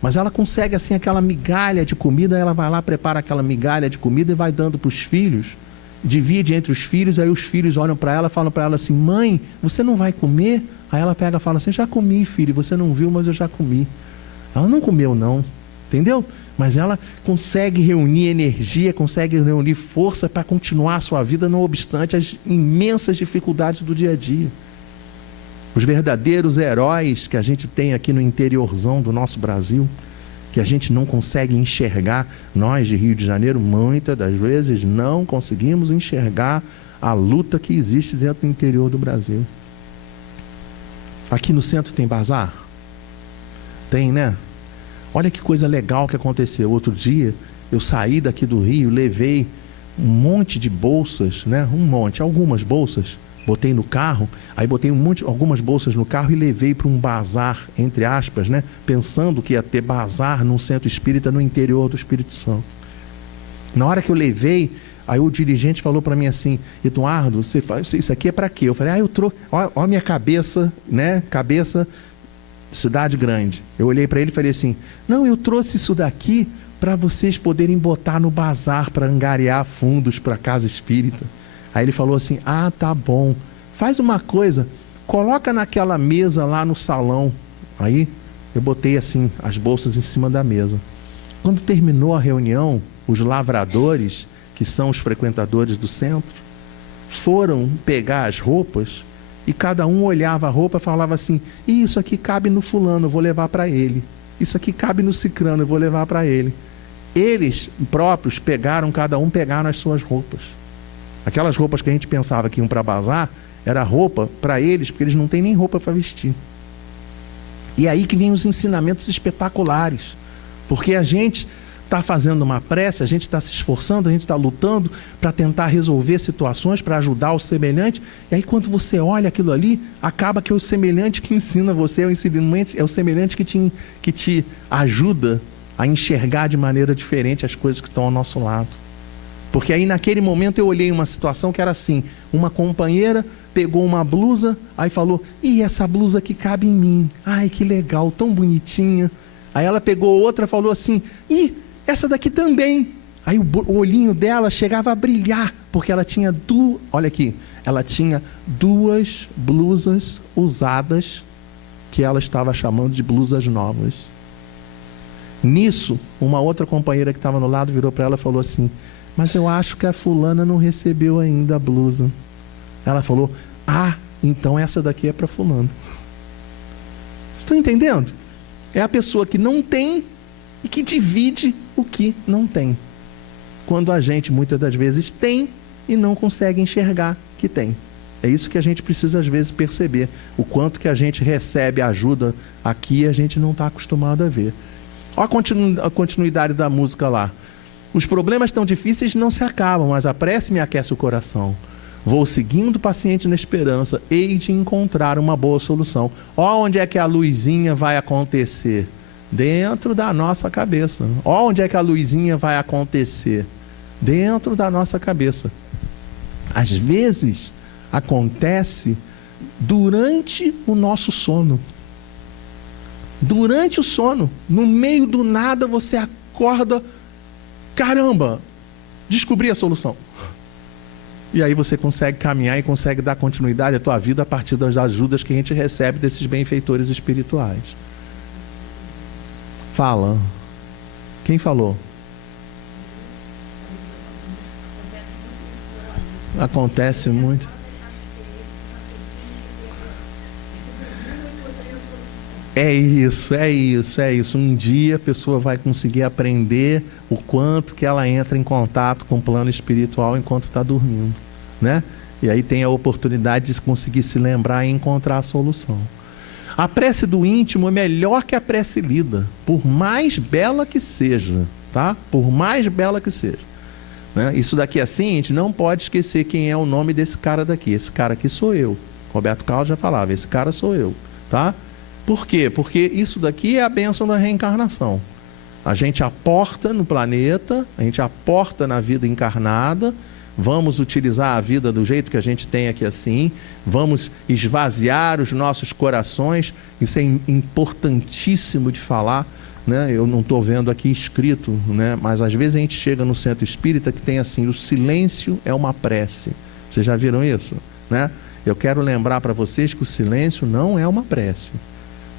mas ela consegue assim aquela migalha de comida, ela vai lá, prepara aquela migalha de comida e vai dando para os filhos, divide entre os filhos, aí os filhos olham para ela e falam para ela assim, mãe, você não vai comer? Aí ela pega e fala assim, já comi, filho, você não viu, mas eu já comi. Ela não comeu não, entendeu? Mas ela consegue reunir energia, consegue reunir força para continuar a sua vida, não obstante as imensas dificuldades do dia a dia. Os verdadeiros heróis que a gente tem aqui no interiorzão do nosso Brasil, que a gente não consegue enxergar, nós de Rio de Janeiro, muitas das vezes não conseguimos enxergar a luta que existe dentro do interior do Brasil. Aqui no centro tem bazar? Tem, né? Olha que coisa legal que aconteceu. Outro dia, eu saí daqui do Rio, levei um monte de bolsas, né? Algumas bolsas, botei no carro, aí botei algumas bolsas no carro e levei para um bazar, entre aspas, né? Pensando que ia ter bazar num centro espírita no interior do Espírito Santo. Na hora que eu levei, aí o dirigente falou para mim assim: Eduardo, você faz, isso aqui é para quê? Eu falei: eu trouxe, olha a minha cabeça, né? Cabeça, cidade grande. Eu olhei para ele e falei assim: não, eu trouxe isso daqui para vocês poderem botar no bazar, para angariar fundos para a casa espírita. Aí ele falou assim: ah, tá bom, faz uma coisa, coloca naquela mesa lá no salão. Aí eu botei assim as bolsas em cima da mesa. Quando terminou a reunião, os lavradores, que são os frequentadores do centro, foram pegar as roupas e cada um olhava a roupa e falava assim: isso aqui cabe no fulano, eu vou levar para ele. Isso aqui cabe no cicrano, eu vou levar para ele. Eles próprios pegaram, cada um pegaram as suas roupas. Aquelas roupas que a gente pensava que iam para bazar, era roupa para eles, porque eles não têm nem roupa para vestir. E aí que vem os ensinamentos espetaculares. Porque a gente está fazendo uma prece, a gente está se esforçando, a gente está lutando para tentar resolver situações, para ajudar o semelhante. E aí quando você olha aquilo ali, acaba que é o semelhante que ensina você, é o semelhante que te ajuda a enxergar de maneira diferente as coisas que estão ao nosso lado. Porque aí naquele momento eu olhei uma situação que era assim: uma companheira pegou uma blusa, aí falou: ih, essa blusa aqui cabe em mim, ai que legal, tão bonitinha. Aí ela pegou outra e falou assim: ih, essa daqui também. Aí o olhinho dela chegava a brilhar, porque ela tinha olha aqui, ela tinha 2 blusas usadas, que ela estava chamando de blusas novas. Nisso, uma outra companheira que estava no lado virou para ela e falou assim: mas eu acho que a fulana não recebeu ainda a blusa. Ela falou: ah, então essa daqui é para fulano. Estão entendendo? É a pessoa que não tem e que divide o que não tem. Quando a gente muitas das vezes tem e não consegue enxergar que tem. É isso que a gente precisa às vezes perceber. O quanto que a gente recebe ajuda aqui e a gente não está acostumado a ver. Olha a continuidade da música lá. Os problemas tão difíceis não se acabam, mas a prece me aquece o coração. Vou seguindo paciente na esperança, hei de encontrar uma boa solução. Olha onde é que a luzinha vai acontecer. Dentro da nossa cabeça. Olha onde é que a luzinha vai acontecer. Dentro da nossa cabeça. Às vezes, acontece durante o nosso sono. Durante o sono. No meio do nada, você acorda. Caramba, descobri a solução. E aí você consegue caminhar e consegue dar continuidade à tua vida a partir das ajudas que a gente recebe desses benfeitores espirituais. Fala. Quem falou? Acontece muito. É isso. Um dia a pessoa vai conseguir aprender o quanto que ela entra em contato com o plano espiritual enquanto está dormindo, né? E aí tem a oportunidade de conseguir se lembrar e encontrar a solução. A prece do íntimo é melhor que a prece lida, por mais bela que seja, tá? Por mais bela que seja, né? Isso daqui assim, a gente não pode esquecer quem é o nome desse cara daqui. Esse cara aqui sou eu. Roberto Carlos já falava, esse cara sou eu, tá? Por quê? Porque isso daqui é a bênção da reencarnação. A gente aporta no planeta, a gente aporta na vida encarnada, vamos utilizar a vida do jeito que a gente tem aqui assim, vamos esvaziar os nossos corações, isso é importantíssimo de falar, né? Eu não estou vendo aqui escrito, né? Mas às vezes a gente chega no centro espírita que tem assim: o silêncio é uma prece. Vocês já viram isso, né? Eu quero lembrar para vocês que o silêncio não é uma prece.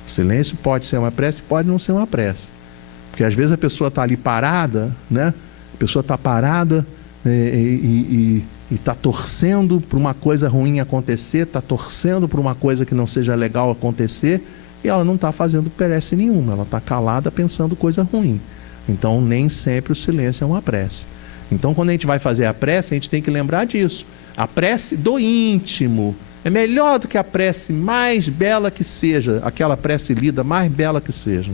O silêncio pode ser uma prece, pode não ser uma prece. Porque às vezes a pessoa está ali parada, né? A pessoa está parada e está torcendo para uma coisa ruim acontecer, está torcendo para uma coisa que não seja legal acontecer, e ela não está fazendo prece nenhuma, ela está calada pensando coisa ruim. Então nem sempre o silêncio é uma prece. Então quando a gente vai fazer a prece, a gente tem que lembrar disso. A prece do íntimo é melhor do que a prece mais bela que seja, aquela prece lida mais bela que seja.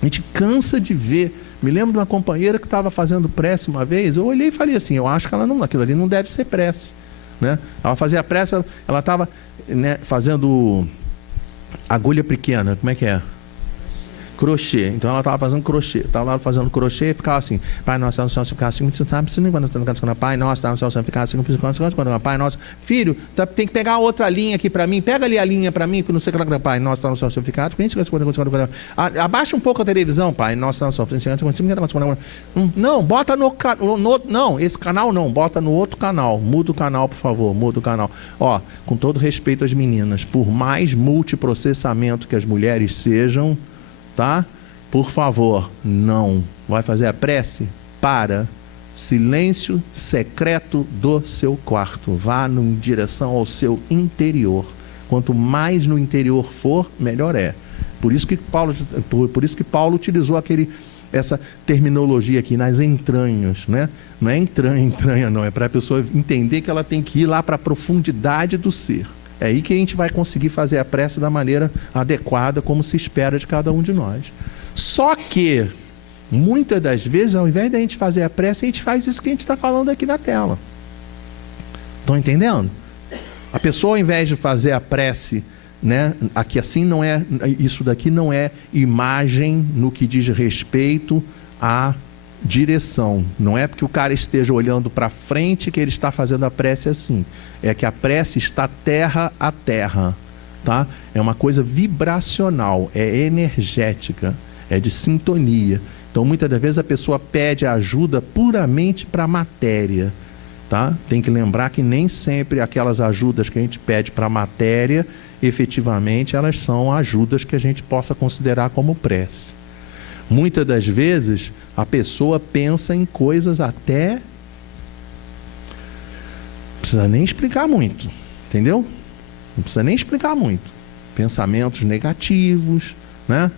A gente cansa de ver. Me lembro de uma companheira que estava fazendo prece uma vez, eu olhei e falei assim: eu acho que ela não, aquilo ali não deve ser prece. né? Ela fazia prece, ela estava, né, fazendo agulha pequena, como é que é? Crochê. Então ela estava fazendo crochê. Estava lá fazendo crochê e ficava assim: Pai nosso, está no céu, ficar assim, Pai nosso, está no céu, ficar assim, Pai nosso. Filho, tem que pegar outra linha aqui para mim. Pega ali a linha para mim, não sei o que. Pai nosso, está no céu, ficar. Abaixa um pouco a televisão, Pai nosso, está no céu. Não, bota no não, esse canal não, bota no outro canal. Muda o canal, por favor, muda o canal. Ó, com todo respeito às meninas, por mais multiprocessamento que as mulheres sejam, tá? Por favor, não. Vai fazer a prece? Para. Silêncio secreto do seu quarto. Vá em direção ao seu interior. Quanto mais no interior for, melhor é. Por isso que Paulo utilizou essa terminologia aqui, nas entranhas, né? Não é entranha não, é para a pessoa entender que ela tem que ir lá para a profundidade do ser. É aí que a gente vai conseguir fazer a prece da maneira adequada, como se espera de cada um de nós. Só que, muitas das vezes, ao invés de a gente fazer a prece, a gente faz isso que a gente está falando aqui na tela. Estão entendendo? A pessoa, ao invés de fazer a prece, né, aqui assim não é, isso daqui não é imagem no que diz respeito à direção. Não é porque o cara esteja olhando para frente que ele está fazendo a prece assim. É que a prece está terra a terra, tá? É uma coisa vibracional, é energética, é de sintonia. Então, muitas das vezes a pessoa pede ajuda puramente para a matéria, tá? Tem que lembrar que nem sempre aquelas ajudas que a gente pede para a matéria, efetivamente, elas são ajudas que a gente possa considerar como prece. Muitas das vezes a pessoa pensa em coisas até... Não precisa nem explicar muito, entendeu? Não precisa nem explicar muito. Pensamentos negativos, né?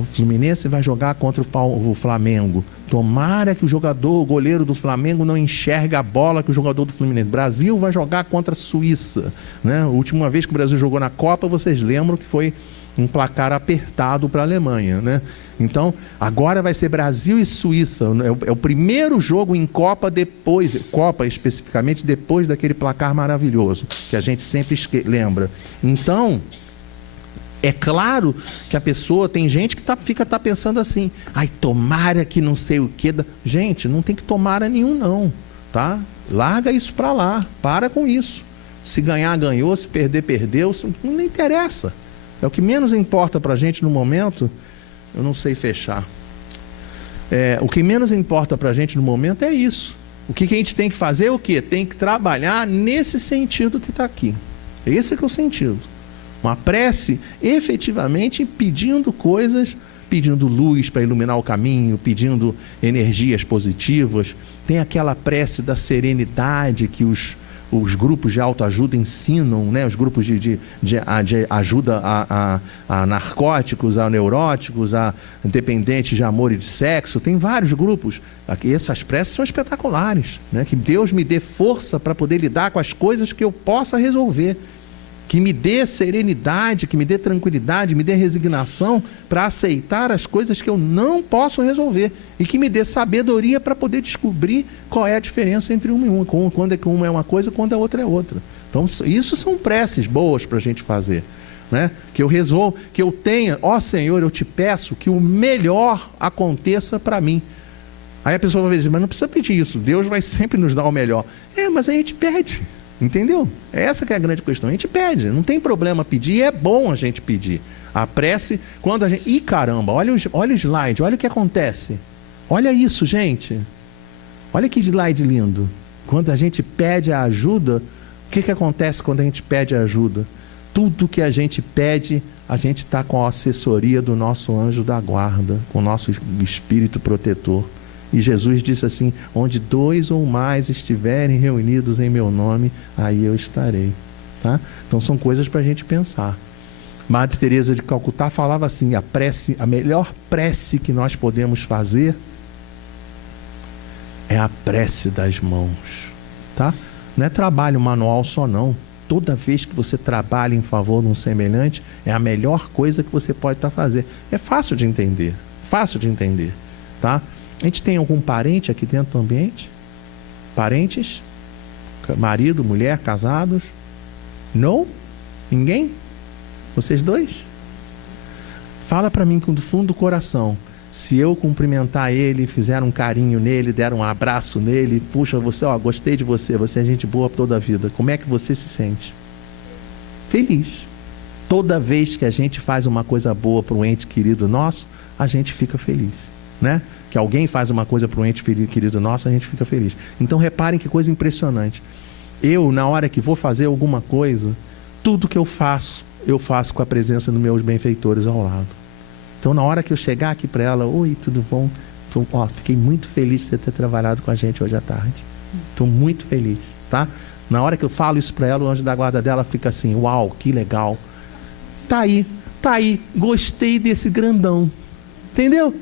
O Fluminense vai jogar contra o Flamengo. Tomara que o goleiro do Flamengo não enxergue a bola que o jogador do Fluminense. Brasil vai jogar contra a Suíça, né? A última vez que o Brasil jogou na Copa, vocês lembram que foi um placar apertado para a Alemanha, né? Então, agora vai ser Brasil e Suíça. É o primeiro jogo em Copa Copa especificamente, depois daquele placar maravilhoso, que a gente sempre lembra. Então, é claro que a pessoa, tem gente que fica pensando assim: ai, tomara que não sei o quê. Gente, não tem que tomara nenhum não, tá? Larga isso para lá, para com isso. Se ganhar, ganhou, se perder, perdeu, não interessa. É o que menos importa para a gente no momento. Eu não sei fechar. O que menos importa para a gente no momento é isso. O que a gente tem que fazer é o quê? Tem que trabalhar nesse sentido que está aqui. Esse que é o sentido. Uma prece efetivamente pedindo coisas, pedindo luz para iluminar o caminho, pedindo energias positivas. Tem aquela prece da serenidade que os grupos de autoajuda ensinam, né? Os grupos de ajuda a narcóticos, a neuróticos, a dependentes de amor e de sexo. Tem vários grupos. Essas preces são espetaculares, né? Que Deus me dê força para poder lidar com as coisas que eu possa resolver. Que me dê serenidade, que me dê tranquilidade, me dê resignação para aceitar as coisas que eu não posso resolver. E que me dê sabedoria para poder descobrir qual é a diferença entre uma e uma. Quando é que uma é uma coisa, quando a outra é outra. Então, isso são preces boas para a gente fazer, né? Que eu resolvo, que eu tenha, ó Senhor, eu te peço que o melhor aconteça para mim. Aí a pessoa vai dizer: mas não precisa pedir isso, Deus vai sempre nos dar o melhor. Mas a gente pede. Entendeu? Essa que é a grande questão. A gente pede, não tem problema pedir, é bom a gente pedir. A prece, quando a gente... Ih, caramba, olha o slide, olha o que acontece. Olha isso, gente. Olha que slide lindo. Quando a gente pede a ajuda, o que acontece quando a gente pede ajuda? Tudo que a gente pede, a gente está com a assessoria do nosso anjo da guarda, com o nosso espírito protetor. E Jesus disse assim: onde 2 ou mais estiverem reunidos em meu nome, aí eu estarei. Tá? Então são coisas para a gente pensar. Madre Teresa de Calcutá falava assim: a melhor prece que nós podemos fazer é a prece das mãos. Tá? Não é trabalho manual só não. Toda vez que você trabalha em favor de um semelhante, é a melhor coisa que você pode estar fazendo. É fácil de entender. Fácil de entender. Tá? A gente tem algum parente aqui dentro do ambiente? Parentes? Marido, mulher, casados? Não? Ninguém? Vocês dois? Fala para mim com do fundo do coração. Se eu cumprimentar ele, fizer um carinho nele, der um abraço nele, puxa, você, gostei de você, você é gente boa toda a vida. Como é que você se sente? Feliz. Toda vez que a gente faz uma coisa boa para um ente querido nosso, a gente fica feliz, né? Que alguém faz uma coisa para um ente querido nosso, a gente fica feliz. Então reparem que coisa impressionante. Eu, na hora que vou fazer alguma coisa, tudo que eu faço com a presença dos meus benfeitores ao lado. Então, na hora que eu chegar aqui para ela, oi, tudo bom? Fiquei muito feliz de você ter trabalhado com a gente hoje à tarde. Estou muito feliz, tá? Na hora que eu falo isso para ela, o anjo da guarda dela fica assim, uau, que legal. Tá aí, gostei desse grandão. Entendeu?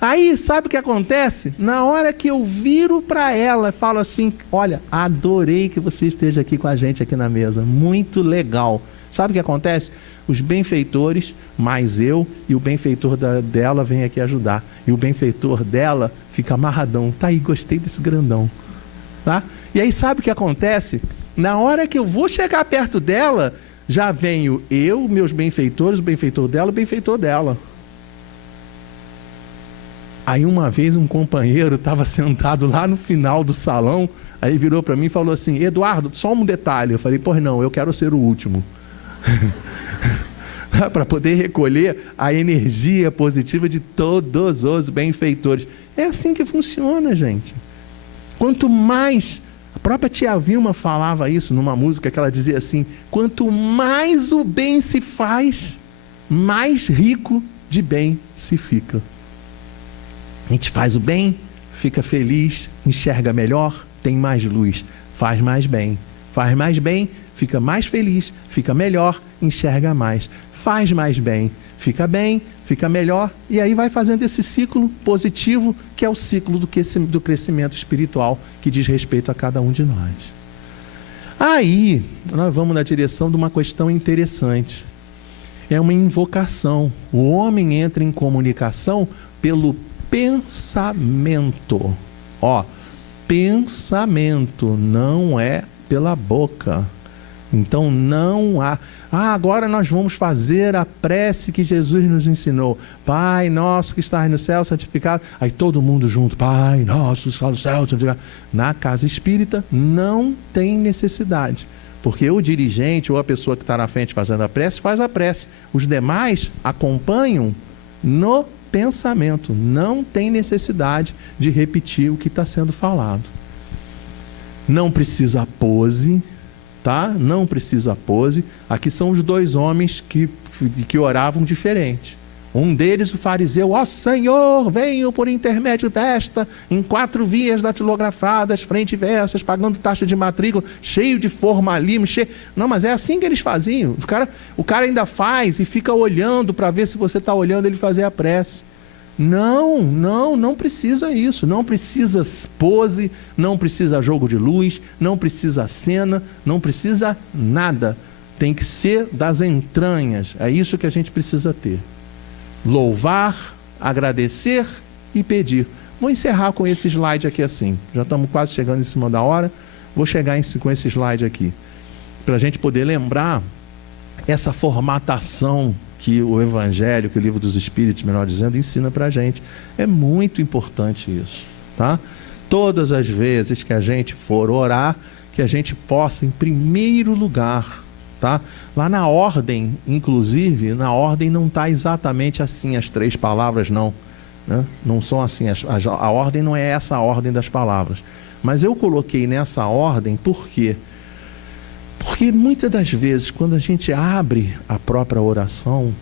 Aí, sabe o que acontece? Na hora que eu viro para ela e falo assim, olha, adorei que você esteja aqui com a gente aqui na mesa. Muito legal. Sabe o que acontece? Os benfeitores, mais eu, e o benfeitor dela vem aqui ajudar. E o benfeitor dela fica amarradão. Tá aí, gostei desse grandão. Tá? E aí sabe o que acontece? Na hora que eu vou chegar perto dela, já venho eu, meus benfeitores, o benfeitor dela, o benfeitor dela. Aí uma vez um companheiro estava sentado lá no final do salão, aí virou para mim e falou assim, Eduardo, só um detalhe. Eu falei, pois não, eu quero ser o último. Para poder recolher a energia positiva de todos os benfeitores. É assim que funciona, gente. Quanto mais, a própria tia Vilma falava isso numa música que ela dizia assim, quanto mais o bem se faz, mais rico de bem se fica. A gente faz o bem, fica feliz, enxerga melhor, tem mais luz, faz mais bem, fica mais feliz, fica melhor, enxerga mais, faz mais bem, fica melhor, e aí vai fazendo esse ciclo positivo, que é o ciclo do crescimento espiritual, que diz respeito a cada um de nós. Aí, nós vamos na direção de uma questão interessante. É uma invocação. O homem entra em comunicação pelo pensamento. Pensamento, não é pela boca. Então não há... agora nós vamos fazer a prece que Jesus nos ensinou. Pai nosso que estás no céu, santificado. Aí todo mundo junto. Pai nosso que estás no céu, santificado. Na casa espírita não tem necessidade. Porque o dirigente ou a pessoa que está na frente fazendo a prece, faz a prece. Os demais acompanham no pensamento. Não tem necessidade de repetir o que está sendo falado. Não precisa pose, tá? Não precisa pose. Aqui são os dois homens que oravam diferente. Um deles, o fariseu, ó Senhor, venho por intermédio desta, em 4 vias datilografadas, frente e versas, pagando taxa de matrícula, cheio de formalismo, Não, mas é assim que eles faziam. O cara ainda faz e fica olhando para ver se você está olhando ele fazer a prece. Não precisa isso. Não precisa pose, não precisa jogo de luz, não precisa cena, não precisa nada. Tem que ser das entranhas. É isso que a gente precisa ter. Louvar, agradecer e pedir. Vou encerrar com esse slide aqui assim. Já estamos quase chegando em cima da hora. Vou chegar com esse slide aqui. Para a gente poder lembrar essa formatação que o Evangelho, que o Livro dos Espíritos, melhor dizendo, ensina para a gente. É muito importante isso, tá? Todas as vezes que a gente for orar, que a gente possa, em primeiro lugar, tá? Lá na ordem, inclusive, na ordem não está exatamente assim as 3 palavras, não. Né? Não são assim, a ordem não é essa a ordem das palavras. Mas eu coloquei nessa ordem por quê? Porque muitas das vezes, quando a gente abre a própria oração,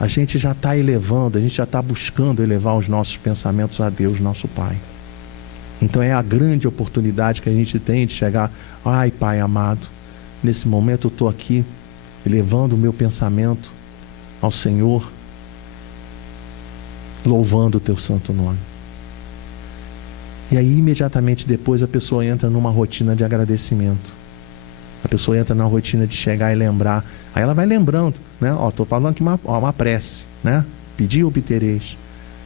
a gente já está elevando, a gente já está buscando elevar os nossos pensamentos a Deus, nosso Pai. Então é a grande oportunidade que a gente tem de chegar, ai Pai amado, nesse momento eu estou aqui, elevando o meu pensamento ao Senhor, louvando o Teu santo nome. E aí imediatamente depois a pessoa entra numa rotina de agradecimento. A pessoa entra na rotina de chegar e lembrar. Aí ela vai lembrando, né? Estou falando aqui uma prece, né? Pedi e obtereis.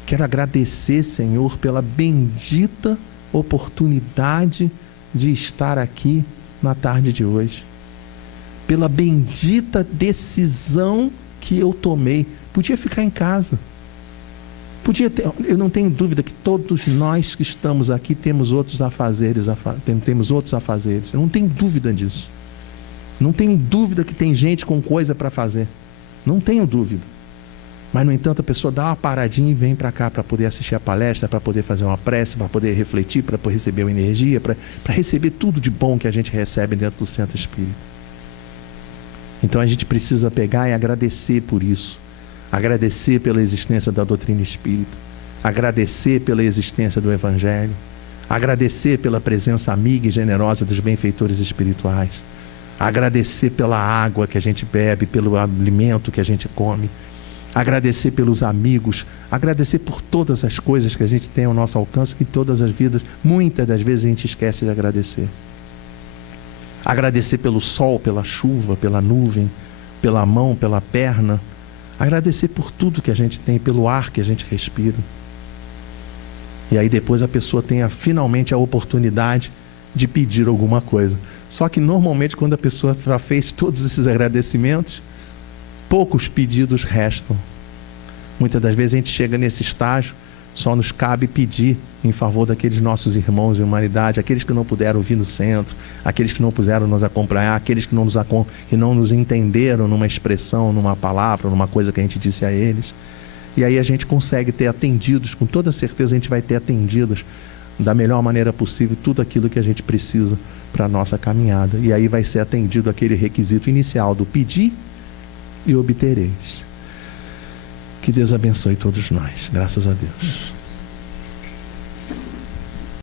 Quero agradecer, Senhor, pela bendita oportunidade de estar aqui na tarde de hoje. Pela bendita decisão que eu tomei. Podia ficar em casa. Eu não tenho dúvida que todos nós que estamos aqui temos outros afazeres. Eu não tenho dúvida disso. Não tenho dúvida que tem gente com coisa para fazer. Não tenho dúvida. Mas, no entanto, a pessoa dá uma paradinha e vem para cá para poder assistir a palestra, para poder fazer uma prece, para poder refletir, para poder receber uma energia, para receber tudo de bom que a gente recebe dentro do Centro Espírita. Então a gente precisa pegar e agradecer por isso. Agradecer pela existência da doutrina espírita. Agradecer pela existência do Evangelho. Agradecer pela presença amiga e generosa dos benfeitores espirituais. Agradecer pela água que a gente bebe, pelo alimento que a gente come. Agradecer pelos amigos. Agradecer por todas as coisas que a gente tem ao nosso alcance, que todas as vidas, muitas das vezes a gente esquece de agradecer. Agradecer pelo sol, pela chuva, pela nuvem, pela mão, pela perna. Agradecer por tudo que a gente tem, pelo ar que a gente respira. E aí depois a pessoa tenha finalmente a oportunidade de pedir alguma coisa. Só que normalmente quando a pessoa já fez todos esses agradecimentos, poucos pedidos restam. Muitas das vezes a gente chega nesse estágio, só nos cabe pedir em favor daqueles nossos irmãos de humanidade, aqueles que não puderam vir no centro, aqueles que não puderam nos acompanhar, aqueles que não nos entenderam numa expressão, numa palavra, numa coisa que a gente disse a eles. E aí a gente consegue ter atendidos, com toda certeza a gente vai ter atendidos da melhor maneira possível tudo aquilo que a gente precisa para a nossa caminhada. E aí vai ser atendido aquele requisito inicial do pedir e obtereis. Que Deus abençoe todos nós. Graças a Deus.